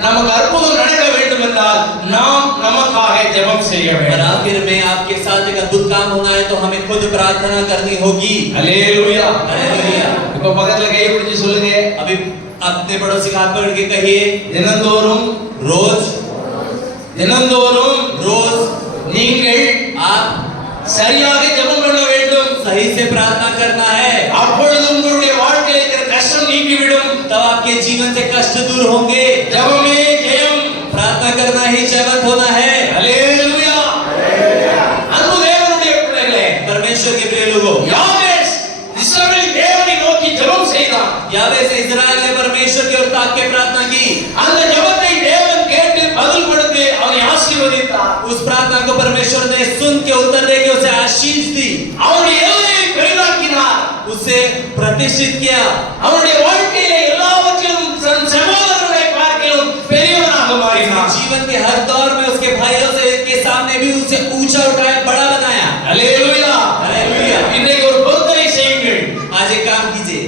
நமக்கு அற்புதம் நடக்க வேண்டும் என்றால் நாம் நமக்காக ஜெபம் செய்ய और வேண்டும். आखिर में आपके साथ एक अद्भुत काम होना है तो हमें खुद प्रार्थना करनी होगी। ஹalleluya! हालेलुया। இப்ப பக்கத்துல கையை பிடிச்சு சொல்லுங்க, अभी अपने पड़ोसी का हाथ पकड़ के कहिए, தினந்தோறும் रोज தினந்தோறும் रोज நீங்கள் आप சரியாக ஜெபம் பண்ண வேண்டும். सही से प्रार्थना करना है, அப்பொழுது உங்களுடைய வாழ்க்கையில் இருக்கிற கஷ்டம் நீங்கிவிடும். तब आपके जीवन से कष्ट दूर होंगे। ஜெபமே ஜெயம். प्रार्थना करना ही जयवंत होना है। ஹalleluya! அன்பு தேவனுடைய பிள்ளைகளே, परमेश्वर के प्रिय लोगों, யாவேஸ் இஸ்ரவேல் தேவனை நோக்கி ஜெபம் செய்தான். यावे से इस्राएल ने परमेश्वर की ओर ताक के प्रार्थना की। அந்த ஜெபத்தை தேவன் கேட்டு பதில் கொடுத்து அவனை ஆசீர்வதித்தார். उस प्रार्थना को परमेश्वर ने सुन के उत्तर दे के उसे आशीष दी, அவனுடைய எல்லையை பெரிதாக்கினார். उसे प्रतिष्ठित किया। அவனுடைய வாழ்க்கையிலே எல்லாவற்றிலும் தன் சகோதரர்களை பார்க்கிலும் பெரியவனாக மாறினார். जीवन के हर दौर में उसके भाइयों से के सामने भी उसे ऊंचा उठाया, बड़ा बनाया। ஹalleluya! हालेलुया। இன்றைக்கு ஒரு பொருத்தனை செய்யுங்கள். आज एक काम कीजिए,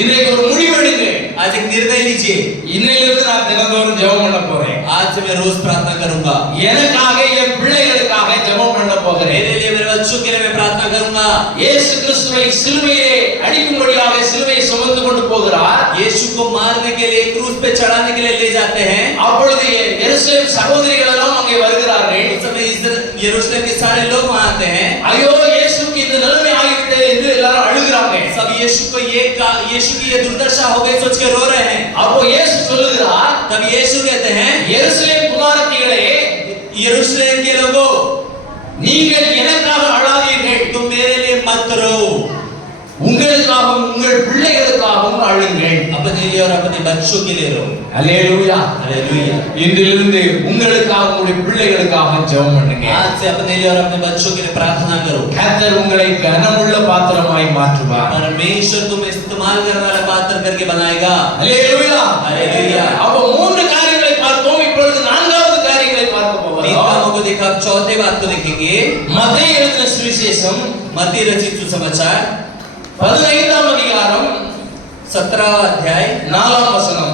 இன்றைக்கு ஒரு முடிவெடுங்க. आज एक निर्णय लीजिए, இன்னையிலிருந்து நான் தினந்தோறும் ஜெபம் பண்ண போறேன். आज से मैं रोज प्रार्थना करूंगा। எனக்காக என் பிள்ளைகளுக்காக ஜெபம் பண்ண போகிறேன். मेरे लिए, मेरे बच्चों के लिए मैं प्रार्थना करूंगा। இயேசு கிறிஸ்துவை சிலுவையிலே அடிக்கும்படியாக சிலுவையை சுமந்து கொண்டு போகிறார். यीशु को मारने के लिए, क्रूस पे चढ़ाने के लिए ले जाते हैं। அப்பொழுது எருசலேம் சகோதரிகள் எல்லாம் அங்கே வருகிறார்கள். उस समय यरूशलेम के सारे लोग वहां आते हैं। ஐயோ இயேசுக்கு இந்த நிலைமை ஆகிவிட்டது என்று எல்லாரும் அழுகிறாங்க. सब यीशु की ये दुर्दशा हो गई सोच के रो रहे हैं। அப்போ இயேசு சொல்லுகிறார், तब यीशु कहते हैं, எருசலேம் குமாரத்திகளே, यरूशलेम के लोगों, நீங்கள் எனக்காக அழாதீர்கள், तुम मेरे लिए मत रो, உங்களுக்காகவும் உங்கள் பிள்ளைகளுக்காகவும் அழுங்கள். अपने लिए और अपने बच्चों के लिए रो। அல்லேலூயா! हालेलुया। இன்றிலிருந்து உங்களுக்காக உங்களுடைய பிள்ளைகளுக்காக ஜெபம் பண்ணுங்க. आज से अपने लिए और अपने बच्चों के लिए प्रार्थना करो। கர்த்தர் உங்களை கனமுள்ள பாத்திரமாய் மாற்றுவார். परमेश्वर तुम्हें इस्तेमाल करने वाला पात्र करके बनाएगा। அல்லேலூயா! हालेलुया। அப்போ மூன்று காரியங்களை பார்த்தோம். இப்பொழுது நான்காவது காரியங்களை பார்க்க तीन போகிறோம். कामों को देखा, अब चौथे बात को देखेंगे। மத்தேயு எழுதின சுவிசேஷம் मत्ती रचित सुसमाचार 15ஆம் அதிகாரம் 17वां अध्याय 4ஆம் வசனம்.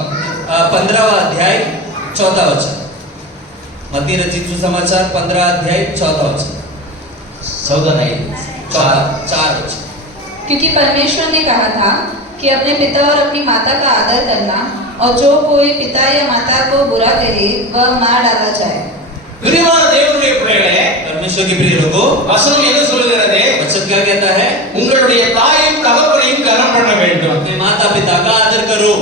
15वां अध्याय 14वां वचन। मत्ती रचित सुसमाचार 15 अध्याय 14वां वचन। சௌதனை 4 वचन। क्योंकि परमेश्वर ने कहा था कि अपने पिता और अपनी माता का आदर करना, और जो कोई पिता या माता को बुरा करे वह मार डाला जाए। பிரியமான தேவனுடைய பிள்ளைகளே, परमेश्वर के प्रिय लोगों, வசனம் என்ன சொல்லுகிறது? वचन क्या कहता है? உங்களுடைய தாயையும் தகப்பனையும் கனம் பண்ண வேண்டும். अपने माता पिता का आदर करो।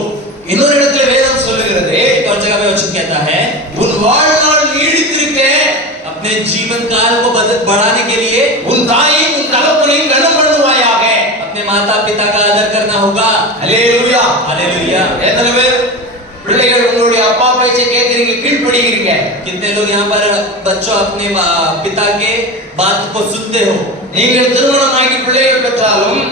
இன்னொரு இடத்துல வேதம் சொல்லுகிறது, एक और जगह पे वचन कहता है, உன் வாழ்நாள் நீடித்திருக்க अपने जीवन काल को बढ़ाने के लिए உன் தாயையும் உன் தகப்பனையும் கனம் பண்ணுவாயாக. अपने माता पिता का आदर करना होगा। அல்லேலூயா! हालेलुया। எத்தனை பேர் பிள்ளைகள் உங்களுடைய அப்பா பேச்சை கேட்கிறீங்க, கீழ்ப்படிக்கிறீங்க? कितने लोग यहाँ पर बच्चों अपने पिता के बात को सुनते हो? நீங்கள் திருமணமாகி பிள்ளைகள் பெற்றாலும்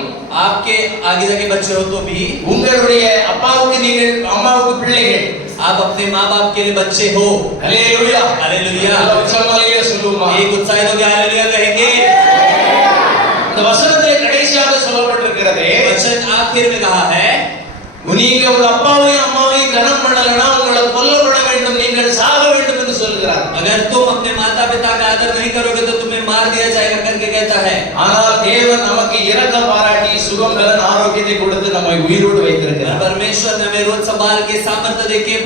आपके आगे जाके बच्चे हो तो भी உங்களுடைய அப்பாவுக்கு நீங்கள் அம்மாவுக்கு பிள்ளைகள். आप अपने माँ बाप के लिए बच्चे हो। அல்லேலூயா! हालेलुया। உற்சாகமாகவே சொல்லுமா? एक उत्साहित होकर हालेलुया कहेंगे। இந்த வசனத்திலே கடைசியாக சொல்லப்பட்டிருக்கிறது, वचन आखिर में कहा है, நீங்க உங்க அப்பாவையும் அம்மாவையும் கனம் பண்ணலனா உங்களை கொல்லப்பட வேண்டும், நீங்கள் சாக வேண்டும் என்று சொல்கிறார். अगर अगर तुम अपने माता पिता का आदर नहीं करोगे तो तुम्हें मार दिया जाएगा करके कहता है। ஆனால் தேவன் நமக்கு இரக்கம் பாராட்டி சுகம் பலன் ஆரோக்கியத்தை கொடுத்து நம்மை உயிரோடு வைத்திருக்கிறார். परमेश्वर ने हमें रोज संभाल के सामर्थ्य देके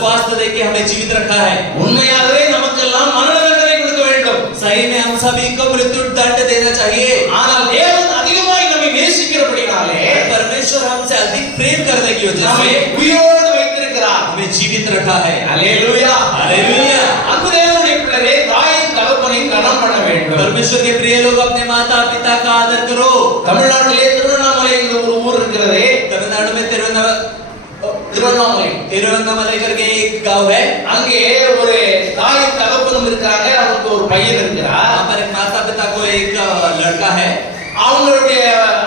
स्वास्थ्य देके हमें जीवित रखा है। உண்மையாகவே நமக்கெல்லாம் மரண தண்டனை கொடுக்க வேண்டும். सही में हम सभी को मृत्यु दंड देना चाहिए। ஆனால் தேவன் அதிகமாய் நம்மை நேசிக்கிறபடினாலே परमेश्वर हमसे अधिक प्रेम करने की वजह நம்மை से உயிரோடு வைத்திருக்கிறார். हमें जीवित रखा है। அல்லேலூயா. हालेलुया। அன்பு தேவனுடைய பிள்ளைகளே, தாயின் தகப்பனை கனம் பண்ண வேண்டும். परमेश्वर के प्रिय लोग अपने माता पिता का आदर करो। தமிழ்நாட்டிலே திருவண்ணாமலை என்ற ஒரு ஊர் இருக்கிறதே. तमिलनाडु में திருவண்ணாமலை तिरुवन्नामलाई करके एक गांव है। அங்கே ஒரு தாயின் தகப்பனும் இருக்காங்க. அவருக்கு ஒரு பையன் இருக்கிறார். वहाँ पर एक माता पिता को एक लड़का है। அவங்களுடைய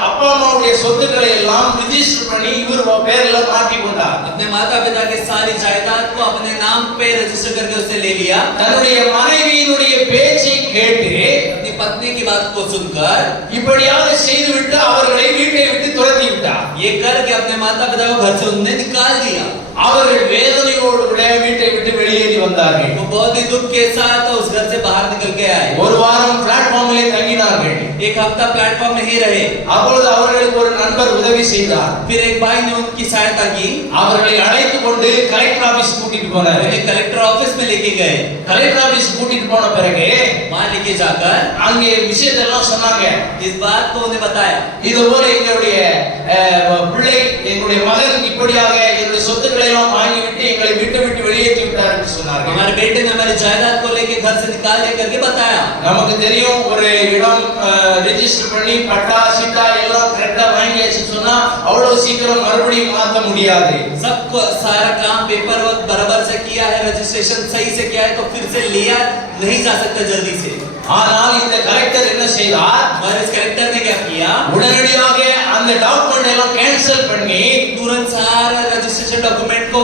அப்பா அம்மாவுடைய சொத்துக்களை எல்லாம் ரிஜிஸ்டர் பண்ணி இவர் பேர்ல மாட்டி கொண்டார். अपने माता पिता के सारी जायदाद को अपने नाम पे रजिस्टर करके उसने ले लिया। தன்னுடைய மனைவியினுடைய பேச்சை கேட்டு अपनी पत्नी की बात को सुनकर இப்படியாக செய்துவிட்டு அவர்களை வீட்டை விட்டு துரத்தி விட்டார். ये करके अपने माता पिता को घर से उन्होंने निकाल दिया। அவர்கள் வேதனையோடு கூட வீட்டை விட்டு வெளியேறி வந்தார்கள். वो बहुत ही दुख के साथ उस घर से बाहर निकल के आए। ஒரு வாரம் பிளாட்ஃபார்மிலே தங்கினார்கள். एक हफ्ता प्लेटफॉर्म में ही रहे। அப்பொழுது அவர்களுக்கு ஒரு நண்பர் உதவி செய்தார். फिर एक भाई ने उनकी सहायता की। அவர்களை அழைத்து கொண்டு கலெக்டர் ஆபீஸ் கூட்டிட்டு போனார். उन्हें कलेक्टर ऑफिस में लेके गए। கலெக்டர் ஆபீஸ் கூட்டிட்டு போன பிறகு वहां लेके जाकर அங்கே விஷயத்தெல்லாம் சொன்னாங்க. इस बात को उन्हें बताया। இது போல எங்களுடைய பிள்ளை, எங்களுடைய மகன் இப்படியாக என்னுடைய சொத்துக்களை எல்லாம் வாங்கிவிட்டு எங்களை விட்டு விட்டு வெளியேற்றி விட்டார் என்று சொன்னார்கள். हमारे बेटे ने हमारी जायदाद को लेके घर से निकाल दे करके बताया। நமக்கு தெரியும், ஒரு இடம் ரெஜிஸ்டர் பண்ணி பட்டா சிட்டா எல்லாம் கரெக்டா வாங்கியாச்சு சொன்னா அவ்வளவு சீக்கிரம் மறுபடியும் மாத்த முடியாது. सबको सारा काम पेपर वर्क बराबर से किया है, रजिस्ट्रेशन सही से किया है तो फिर से लिया नहीं जा सकता जल्दी से। ஆனால் இந்த கலெக்டர் என்ன செய்தார்? और इस कलेक्टर ने क्या किया? உடனடியாக அந்த டாக்குமெண்ட் எல்லாம் கேன்சல் பண்ணி तुरंत सारा रजिस्ट्रेशन डॉक्यूमेंट को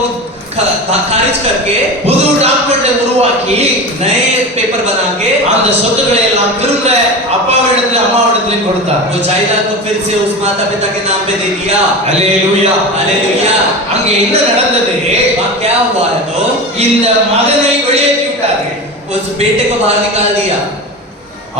खारिज करके புது டாக்குமெண்ட்டை உருவாக்கி नए पेपर बना के அந்த சொத்துக்களை எல்லாம் திரும்ப அப்பாவிடத்தில் அம்மாவிடத்தில் கொடுத்தார். वो जायदाद को फिर से उस माता पिता के नाम पे दे दिया। அல்லேலூயா. हालेलुया। அங்கே என்ன நடந்தது? वहाँ क्या हुआ है तो இந்த மகனை வெளியேற்றி விட்டார்கள். उस बेटे को बाहर निकाल दिया।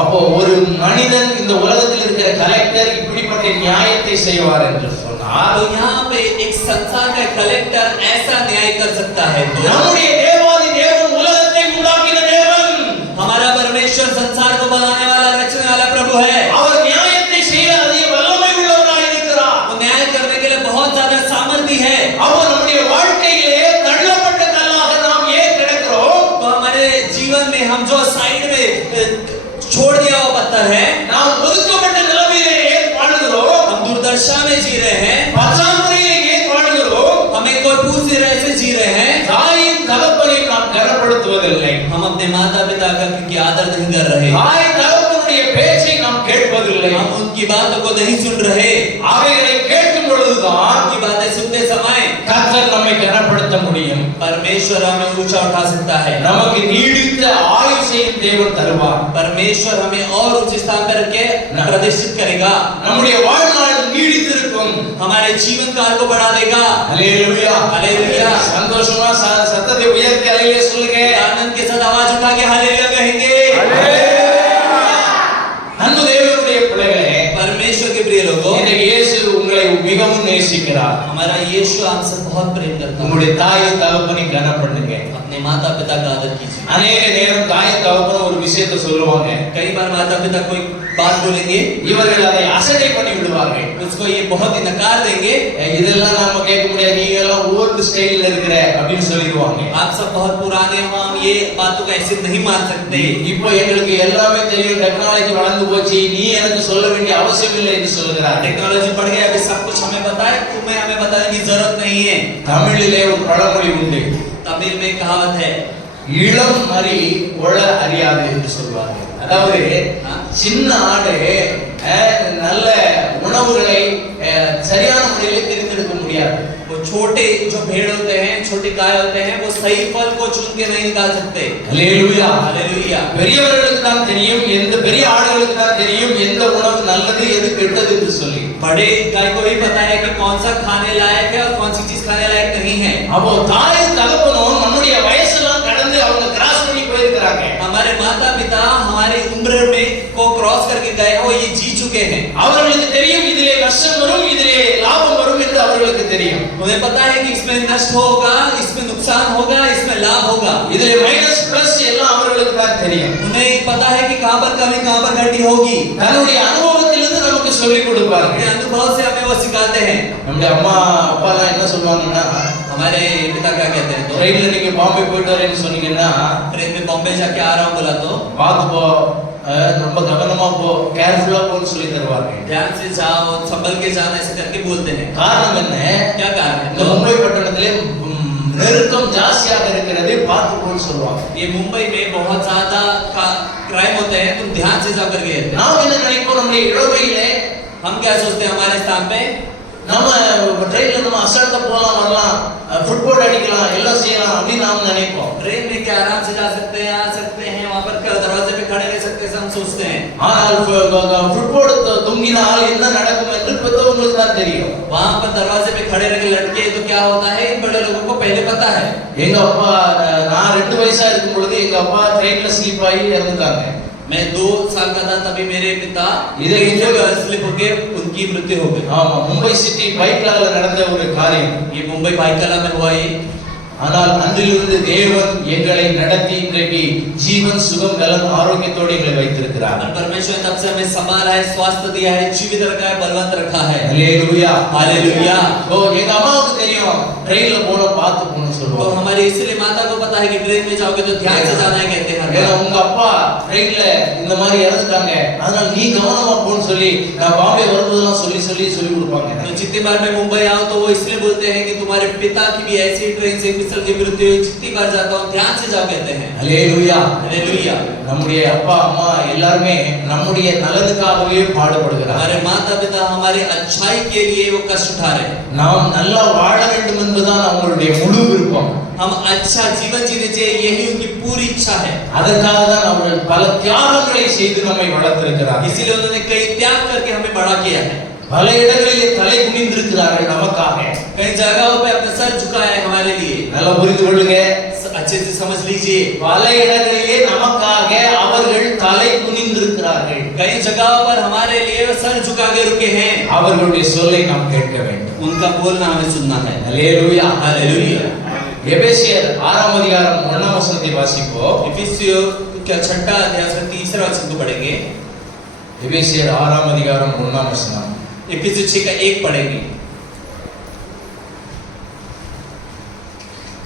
அப்போ ஒரு மனிதன் இந்த உலகத்தில் இருக்கிற கலெக்டர் இப்படிப்பட்ட நியாயத்தை செய்வார் என்று சொன்னார். तो यहाँ पे एक संसार का कलेक्टर ऐसा न्याय कर सकता है तो நம்முடைய தேவாதி தேவன் உலகத்தை உண்டாக்கின தேவன், हमारा परमेश्वर संसार को बनाने वाला रचने वाला प्रभु है। அவர் நியாயத்தை செய்ய அதிக வல்லமை உள்ளவராய் இருக்கிறார். वो न्याय करने के लिए बहुत ज्यादा सामर्थ्य है। அவர் நம்முடைய வாழ்க்கையிலே தள்ளப்பட்ட கல்லாக நாம் ஏன் கிடக்கிறோம்? तो हमारे जीवन में हम जो साइड में छोड़ दिया हुआ पत्थर है, நாம் ஒதுக்கப்பட்ட நிலைமையிலே ஏன் வாழுகிறோம்? हम दुर्दशा में जी रहे हैं, பச்சாமுறையிலே ஏன் வாழுகிறோம்? हमें कोई पूछ नहीं रहे से जी रहे हैं। தாயின் தகப்பனை நாம் கனப்படுத்துவதில்லை. हम अपने माता पिता का की आदर नहीं कर रहे, தாய் தகப்பனுடைய பேச்சை நாம் கேட்பதில்லை. हम उनकी बातों को नहीं सुन रहे। அவைகளை கேட்கும் பொழுதுதான் उनकी बातें सुनते समय கர்த்தர் நம்மை கனப்படுத்த முடியும். परमेश्वर हमें ऊंचा उठा सकता है। நமக்கு நீடித்த ஆயுசையும் தேவன் தருவார். परमेश्वर हमें और ऊंचे स्थान पर रख के प्रतिष्ठित करेगा। நம்முடைய வாழ்நாள் நீடித்திருக்கும். हमारे जीवन काल को बढ़ा देगा। அல்லேலூயா. हालेलुया। சந்தோஷமா சத்தத்தை உயர்த்தி அல்லேலூயா சொல்லுங்க. आनंद के साथ आवाज उठा के हालेलुया कहेंगे। அன்பு தேவனுடைய பிள்ளைகளே, परमेश्वर के प्रिय लोगों, இன்றைக்கு இயேசு உங்களை மிகவும் நேசிக்கிறார். हमारा यीशु हमसे बहुत प्रेम करता है। உங்களுடைய தாய் தகப்பனை கனம் பண்ணுங்க. अपने माता पिता का आदर कीजिए। அநேக நேரம் தாய் தகப்பன் ஒரு விஷயத்தை சொல்லுவாங்க. कई बार माता पिता कोई बात बोलेंगे, இவர்கள் அதை அசட்டை பண்ணி விடுவார்கள். उसको ये बहुत ही नकार देंगे। இதெல்லாம் நாம கேட்க முடியாது, நீங்க எல்லாம் ஓல்ட் ஸ்டைல்ல இருக்கிற அப்படின்னு சொல்லிடுவாங்க. आप सब बहुत पुराने हो, हम ये बातों को ऐसे नहीं मान सकते। இப்போ எங்களுக்கு எல்லாமே தெரியும், டெக்னாலஜி வளர்ந்து போச்சு, நீ எனக்கு சொல்ல வேண்டிய அவசியம் இல்லை என்று சொல்கிறார். टेक्नोलॉजी बढ़ गया, अभी सब कुछ हमें पता है, तुम्हें हमें बताने की जरूरत नहीं है। தமிழிலே ஒரு பழமொழி உண்டு, तमिल में कहावत है, இளம் மறி ஒள அறியாது என்று சொல்வாங்க. அதாவது சின்ன ஆடு நல்ல உணவுகளை சரியான முறையில் தெரிந்தெடுக்க முடியாது. वो छोटे जो भेड़ होते हैं, छोटे गाय होते हैं, वो सही फल को चुन के नहीं निकाल सकते। அல்லேலூயா. हालेलुया। பெரியவர்களுக்கு தான் தெரியும், எந்த பெரிய ஆடுகளுக்கு தான் தெரியும் எந்த உணவு நல்லது எது கெட்டது என்று சொல்லி. बड़े गाय को भी पता है कि कौन सा खाने लायक है और कौन सी चीज खाने लायक नहीं है। அப்போ தாய் தகப்பனும் நம்முடைய வயசெல்லாம் கடந்து அவங்க கிராஸ் பண்ணி போயிருக்க माता पिता हमारी उम्र में को क्रॉस करके गए हो, ये जी चुके हैं। அவர்களுக்கு தெரியும் இதிலே நஷ்டம் வரும், இதிலே லாபம் வரும் என்று அவர்களுக்கு தெரியும். उन्हें पता है कि इसमें नष्ट होगा, इसमें नुकसान होगा, इसमें लाभ होगा। இதிலே மைனஸ் பிளஸ் எல்லாம் அவர்களுக்கு தான் தெரியும். उन्हें पता है कि कहां पर कमी कहां पर घटी होगी। தன்னுடைய அனுபவத்திலிருந்து நமக்கு சொல்லிக் கொடுப்பார்கள். अपने अनुभव से हमें वो सिखाते हैं। நம்முடைய அம்மா அப்பா எல்லாம் என்ன சொல்வாங்கன்னா, हमारे पिता क्या कहते हैं, तो ட்ரெயின்ல நீங்க பாம்பே போயிட்டு வரேன்னு சொன்னீங்கன்னா, ट्रेन में बॉम्बे जाके आ रहा हूं बोला तो பார்த்து போ, ரொம்ப கவனமா போ, கேர்ஃபுல்லா போன்னு சொல்லி தருவாங்க. ध्यान से जाओ, संभल के जाना, ऐसे करके बोलते हैं। காரணம் என்ன? क्या कारण है? இந்த மும்பை பட்டணத்திலே நெருக்கம் ஜாஸ்தியாக இருக்கிறது, பார்த்து போன்னு சொல்லுவாங்க. ये मुंबई में बहुत ज्यादा क्राइम होते हैं, तुम ध्यान से जाकर गए। நாம் என்ன நினைப்போம், நம்முடைய இளமையிலே हम क्या सोचते हैं हमारे स्थान पे, நம்ம ட்ரெயின்ல நம்ம அசால்ட்டா போலாம் வரலாம், ஃபுட்போர்ட் அடிக்கலாம், எல்லாம் செய்யலாம் அப்படின்னு நாம் நினைப்போம். ट्रेन में क्या आराम से जा सकते हैं, आ सकते हैं, वहां पर दरवाजे पे खड़े रह सकते हैं, हम सोचते हैं। ஆனால் ஃபுட்போர்ட் தொங்கினால் என்ன நடக்கும் என்று பெற்றவங்களுக்கு தான் தெரியும். वहां पर दरवाजे पे खड़े रह के लटके तो क्या होता है, इन बड़े लोगों को पहले पता है। எங்க அப்பா, நான் 2 வயசா இருக்கும் பொழுது எங்க அப்பா ட்ரெயின்ல ஸ்லிப் ஆகி இறந்துட்டாங்க. मैं 2 साल का था तभी मेरे पिता इधर स्लिप होके उनकी मृत्यु हो गई। ஆமா, மும்பை சிட்டி பைக்லால நடந்த ஒரு காரியம். ये मुंबई बाइकला में हुआ ये। ஆனால் அன்றிலிருந்து தேவன் எங்களை நடத்தி இன்றைக்கு ஜீவன் சுகம் பலம் ஆரோக்கியத்தோடு எங்களை வைத்திருக்கிறார். परमेश्वर तब से हमें संभाला है, स्वास्थ्य दिया है, जीवित रखा है, बलवंत रखा है। Hallelujah, hallelujah. तो எங்க அம்மாவுக்கு தெரியும் ட்ரெயின்ல போனா பார்த்து போணும் तो சொல்லுவாங்க. हमारी इसलिए माता को पता है कि ट्रेन में जाओगे तो ध्यान से जाना है कहते हैं। ஏன்னா உங்க அப்பா ட்ரெயின்ல இந்த மாதிரி இறந்துட்டாங்க, அதனால நீ கவனமா போன்னு சொல்லி நான் பாம்பே வரும்போதெல்லாம் சொல்லி கொடுப்பாங்க. तो जितनी बार मैं मुंबई आऊं तो वो इसलिए बोलते हैं कि तुम्हारे पिता की भी ऐसी ट्रेन से फिसल के मृत्यु हुई, जितनी बार जाता हूं ध्यान से जाओ कहते हैं। Hallelujah, hallelujah. நம்முடைய அப்பா அம்மா எல்லாரும் நம்முடைய நலனுக்காகவே பாடுபடுகிறார். हमारे माता पिता हमारे अच्छाई के लिए वो कष्ट उठा रहे हैं। நாம் நல்லா வாழ வேண்டும் என்பதுதான் அவங்களுடைய முழு விருப்பம். हम अच्छा जीवन जीने चाहिए, यही उनकी पूरी इच्छा है। அதற்காக தான் அவர்கள் பல தியாகங்களை செய்து நம்மை வளர்த்திருக்கிறார். इसीलिए उन्होंने कई त्याग करके हमें बड़ा किया है। பல இடங்களிலே தலை குனிந்திருக்கிறார்கள் நமக்காக. कई जगहों पे अपने सर झुकाया है हमारे लिए। நல்லா புரிந்து கொள்ளுங்க, अच्छे से समझ लीजिए। பல இடங்களிலே நமக்காக அவர்கள் தலை குனிந்திருக்கிறார்கள். कई जगहों पर हमारे लिए वो सर झुका के रुके हैं। அவர்களுடைய சொல்லை நாம் கேட்க வேண்டும். उनका बोलना हमें सुनना है। Hallelujah, hallelujah. எபேசியர் 6ஆம் அதிகாரம் 1ஆம் வசனத்தை வாசிப்போம். इफिसियों का 6वां अध्याय से 3रा वचन को पढ़ेंगे। எபேசியர் 6ஆம் அதிகாரம் 1ஆம் வசனம். इफिसियों 6 का 1 पढ़ेंगे।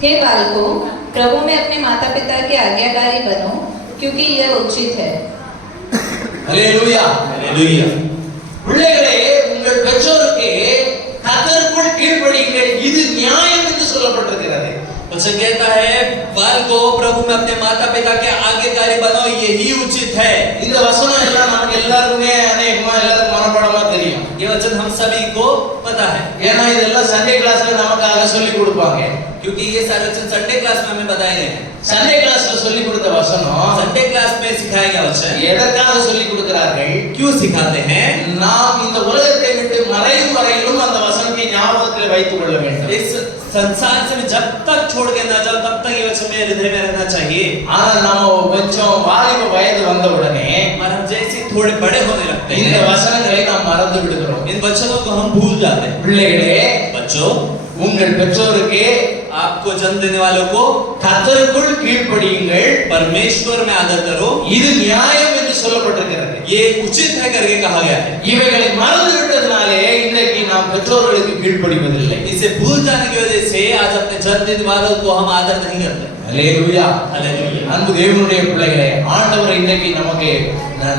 हे बालकों, प्रभु में अपने माता पिता के आज्ञाकारी बनो, क्योंकि यह उचित है। Hallelujah, hallelujah. பிள்ளைகளே, உங்கள் பெற்றோருக்கு கர்த்தருக்குள் கீழ்ப்படியுங்கள், இது நியாயம் என்று சொல்லப்பட்டிருக்கிறது. वचन कहता है बालकों, प्रभु में अपने माता पिता के आज्ञाकारी बनो, यही उचित है। இந்த வசனம் எல்லாம் நமக்கு எல்லாருமே அநேகமா எல்லாருக்கும் மனப்பாடமா தெரியும். ये वचन हम सभी को पता है, ஏன்னா இதெல்லாம் சண்டே கிளாஸ்ல நமக்காக சொல்லி கொடுப்பாங்க. क्योंकि ये सारे वचन संडे क्लास में हमें बताए गए हैं। சண்டே கிளாஸ்ல சொல்லி கொடுத்த வசனம் संडे क्लास में सिखाया गया वचन எதற்காக சொல்லி கொடுக்கிறார்கள்? क्यों सिखाते हैं? நாம் இந்த உலகத்தை விட்டு மறையும் வரையிலும் அந்த வசனத்தை ஞாபகத்தில் வைத்துக் கொள்ள வேண்டும். इस संसार से जब तक छोड़ के ना जाओ तब तक ये वचन मेरे हृदय में रहना चाहिए। ஆனா நாம கொஞ்சம் வாலிப வயது வந்த உடனே और हम जैसे थोड़े बड़े होने लगते இந்த हैं, வசனங்களை நாம் மறந்து விடுகிறோம். इन वचनों को हम भूल जाते हैं। பிள்ளைகளே, बच्चों, உங்கள் பெற்றோருக்கு आपको जन्म देने वालों को கர்த்தருக்குள் கீழ்ப்படியுங்கள், परमेश्वर में आदर करो, இது நியாயம் என்று சொல்லப்பட்டிருக்கிறது. ये उचित है करके कहा गया है। இவைகளை மறந்து விட்டதனாலே இன்றைக்கு நாம் பெற்றோர்களுக்கு கீழ்ப்படிவதில்லை. इसे भूल जाने की वजह से आज अपने जन्म देने वालों को हम आदर नहीं करते। அல்லேலூயா, हालेलुया। அன்பு தேவனுடைய பிள்ளைகளே, ஆண்டவர் இன்றைக்கு நமக்கு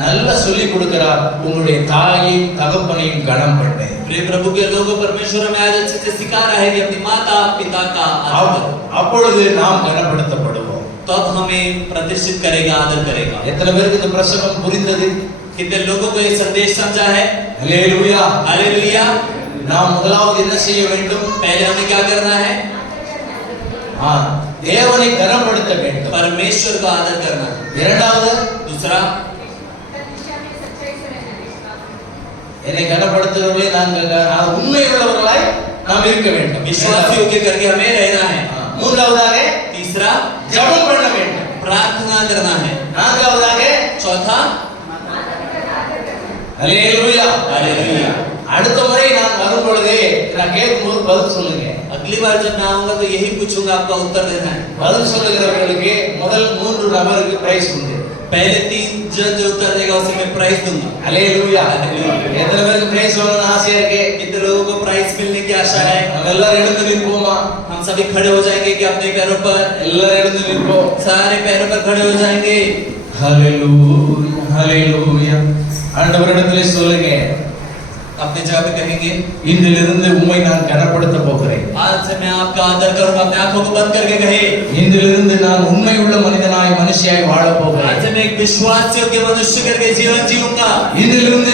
நல்லா சொல்லி கொடுக்கிறார். உங்களுடைய தாயையும் தகப்பனையும் கனம் பண்ணு. प्रिय प्रभु के लोगों, परमेश्वर हमें आज अच्छे से सिखा रहा है कि अपनी माता पिता का आदर करो, அப்பொழுது நாம் கனப்படுத்தப்படுவோம். तब हमें प्रतिष्ठित करेगा, आदर करेगा। எத்தனை பேருக்கு இந்த பிரசங்கம் புரிந்தது? कितने लोगों को ये संदेश समझा है? அல்லேலூயா, हालेलुया। நாம் முதலாவது என்ன செய்ய வேண்டும்? पहले हमें क्या करना है? தேவனை கனப்படுத்த வேண்டும். परमेश्वर को आदर करना। இரண்டாவது, दूसरा, என்னை கனப்படுத்துகிறவர்களே நாங்கள் உண்மை உள்ளவர்களாய் நாம் இருக்க வேண்டும். विश्वासियों के करके हमें रहना है। மூன்றாவதாக तीसरा, ஜெபம் பண்ண வேண்டும். प्रार्थना करना है। நான்காவதாக चौथा, அல்லேலூயா. हालेलुया। அடுத்த முறை நான் வரும் பொழுது நான் கேட்கும்போது பதில் சொல்லுங்க. अगली बार जब मैं आऊंगा तो यही पूछूंगा, आपका उत्तर देना है। பதில் சொல்லுகிறவர்களுக்கு முதல் 3 நபருக்கு பிரைஸ் உண்டு. पहले 3 जन जो उत्तर देगा उसे मैं प्राइज दूंगा। அல்லேலூயா. हालेलुया। எத்தனை பேருக்கு பிரைஸ் வாங்கணும்னு ஆசையா இருக்கு? कितने लोगों को प्राइज मिलने की आशा है? நம்ம எல்லாரும் எழுந்து நிற்போமா? हम सभी खड़े हो जाएंगे कि अपने पैरों पर? எல்லாரும் எழுந்து நிற்போம். सारे पैरों पर खड़े हो जाएंगे। ஹalleluya ஹalleluya. ஆண்டவரிடத்திலே சொல்லுங்க, अपने जगह पे कहेंगे, இன்றிலிருந்து உம்மை நான் கனப்படுத்த போகிறேன். आज से मैं आपका आदर करूंगा। अपने आंखों को बंद करके कहे, இன்றிலிருந்து நான் உண்மை உள்ள மனிதனாய் மனுஷியாய் வாழ आज போகிறேன். से मैं एक विश्वास योग्य मनुष्य करके जीवन जीऊंगा। இன்றிலிருந்து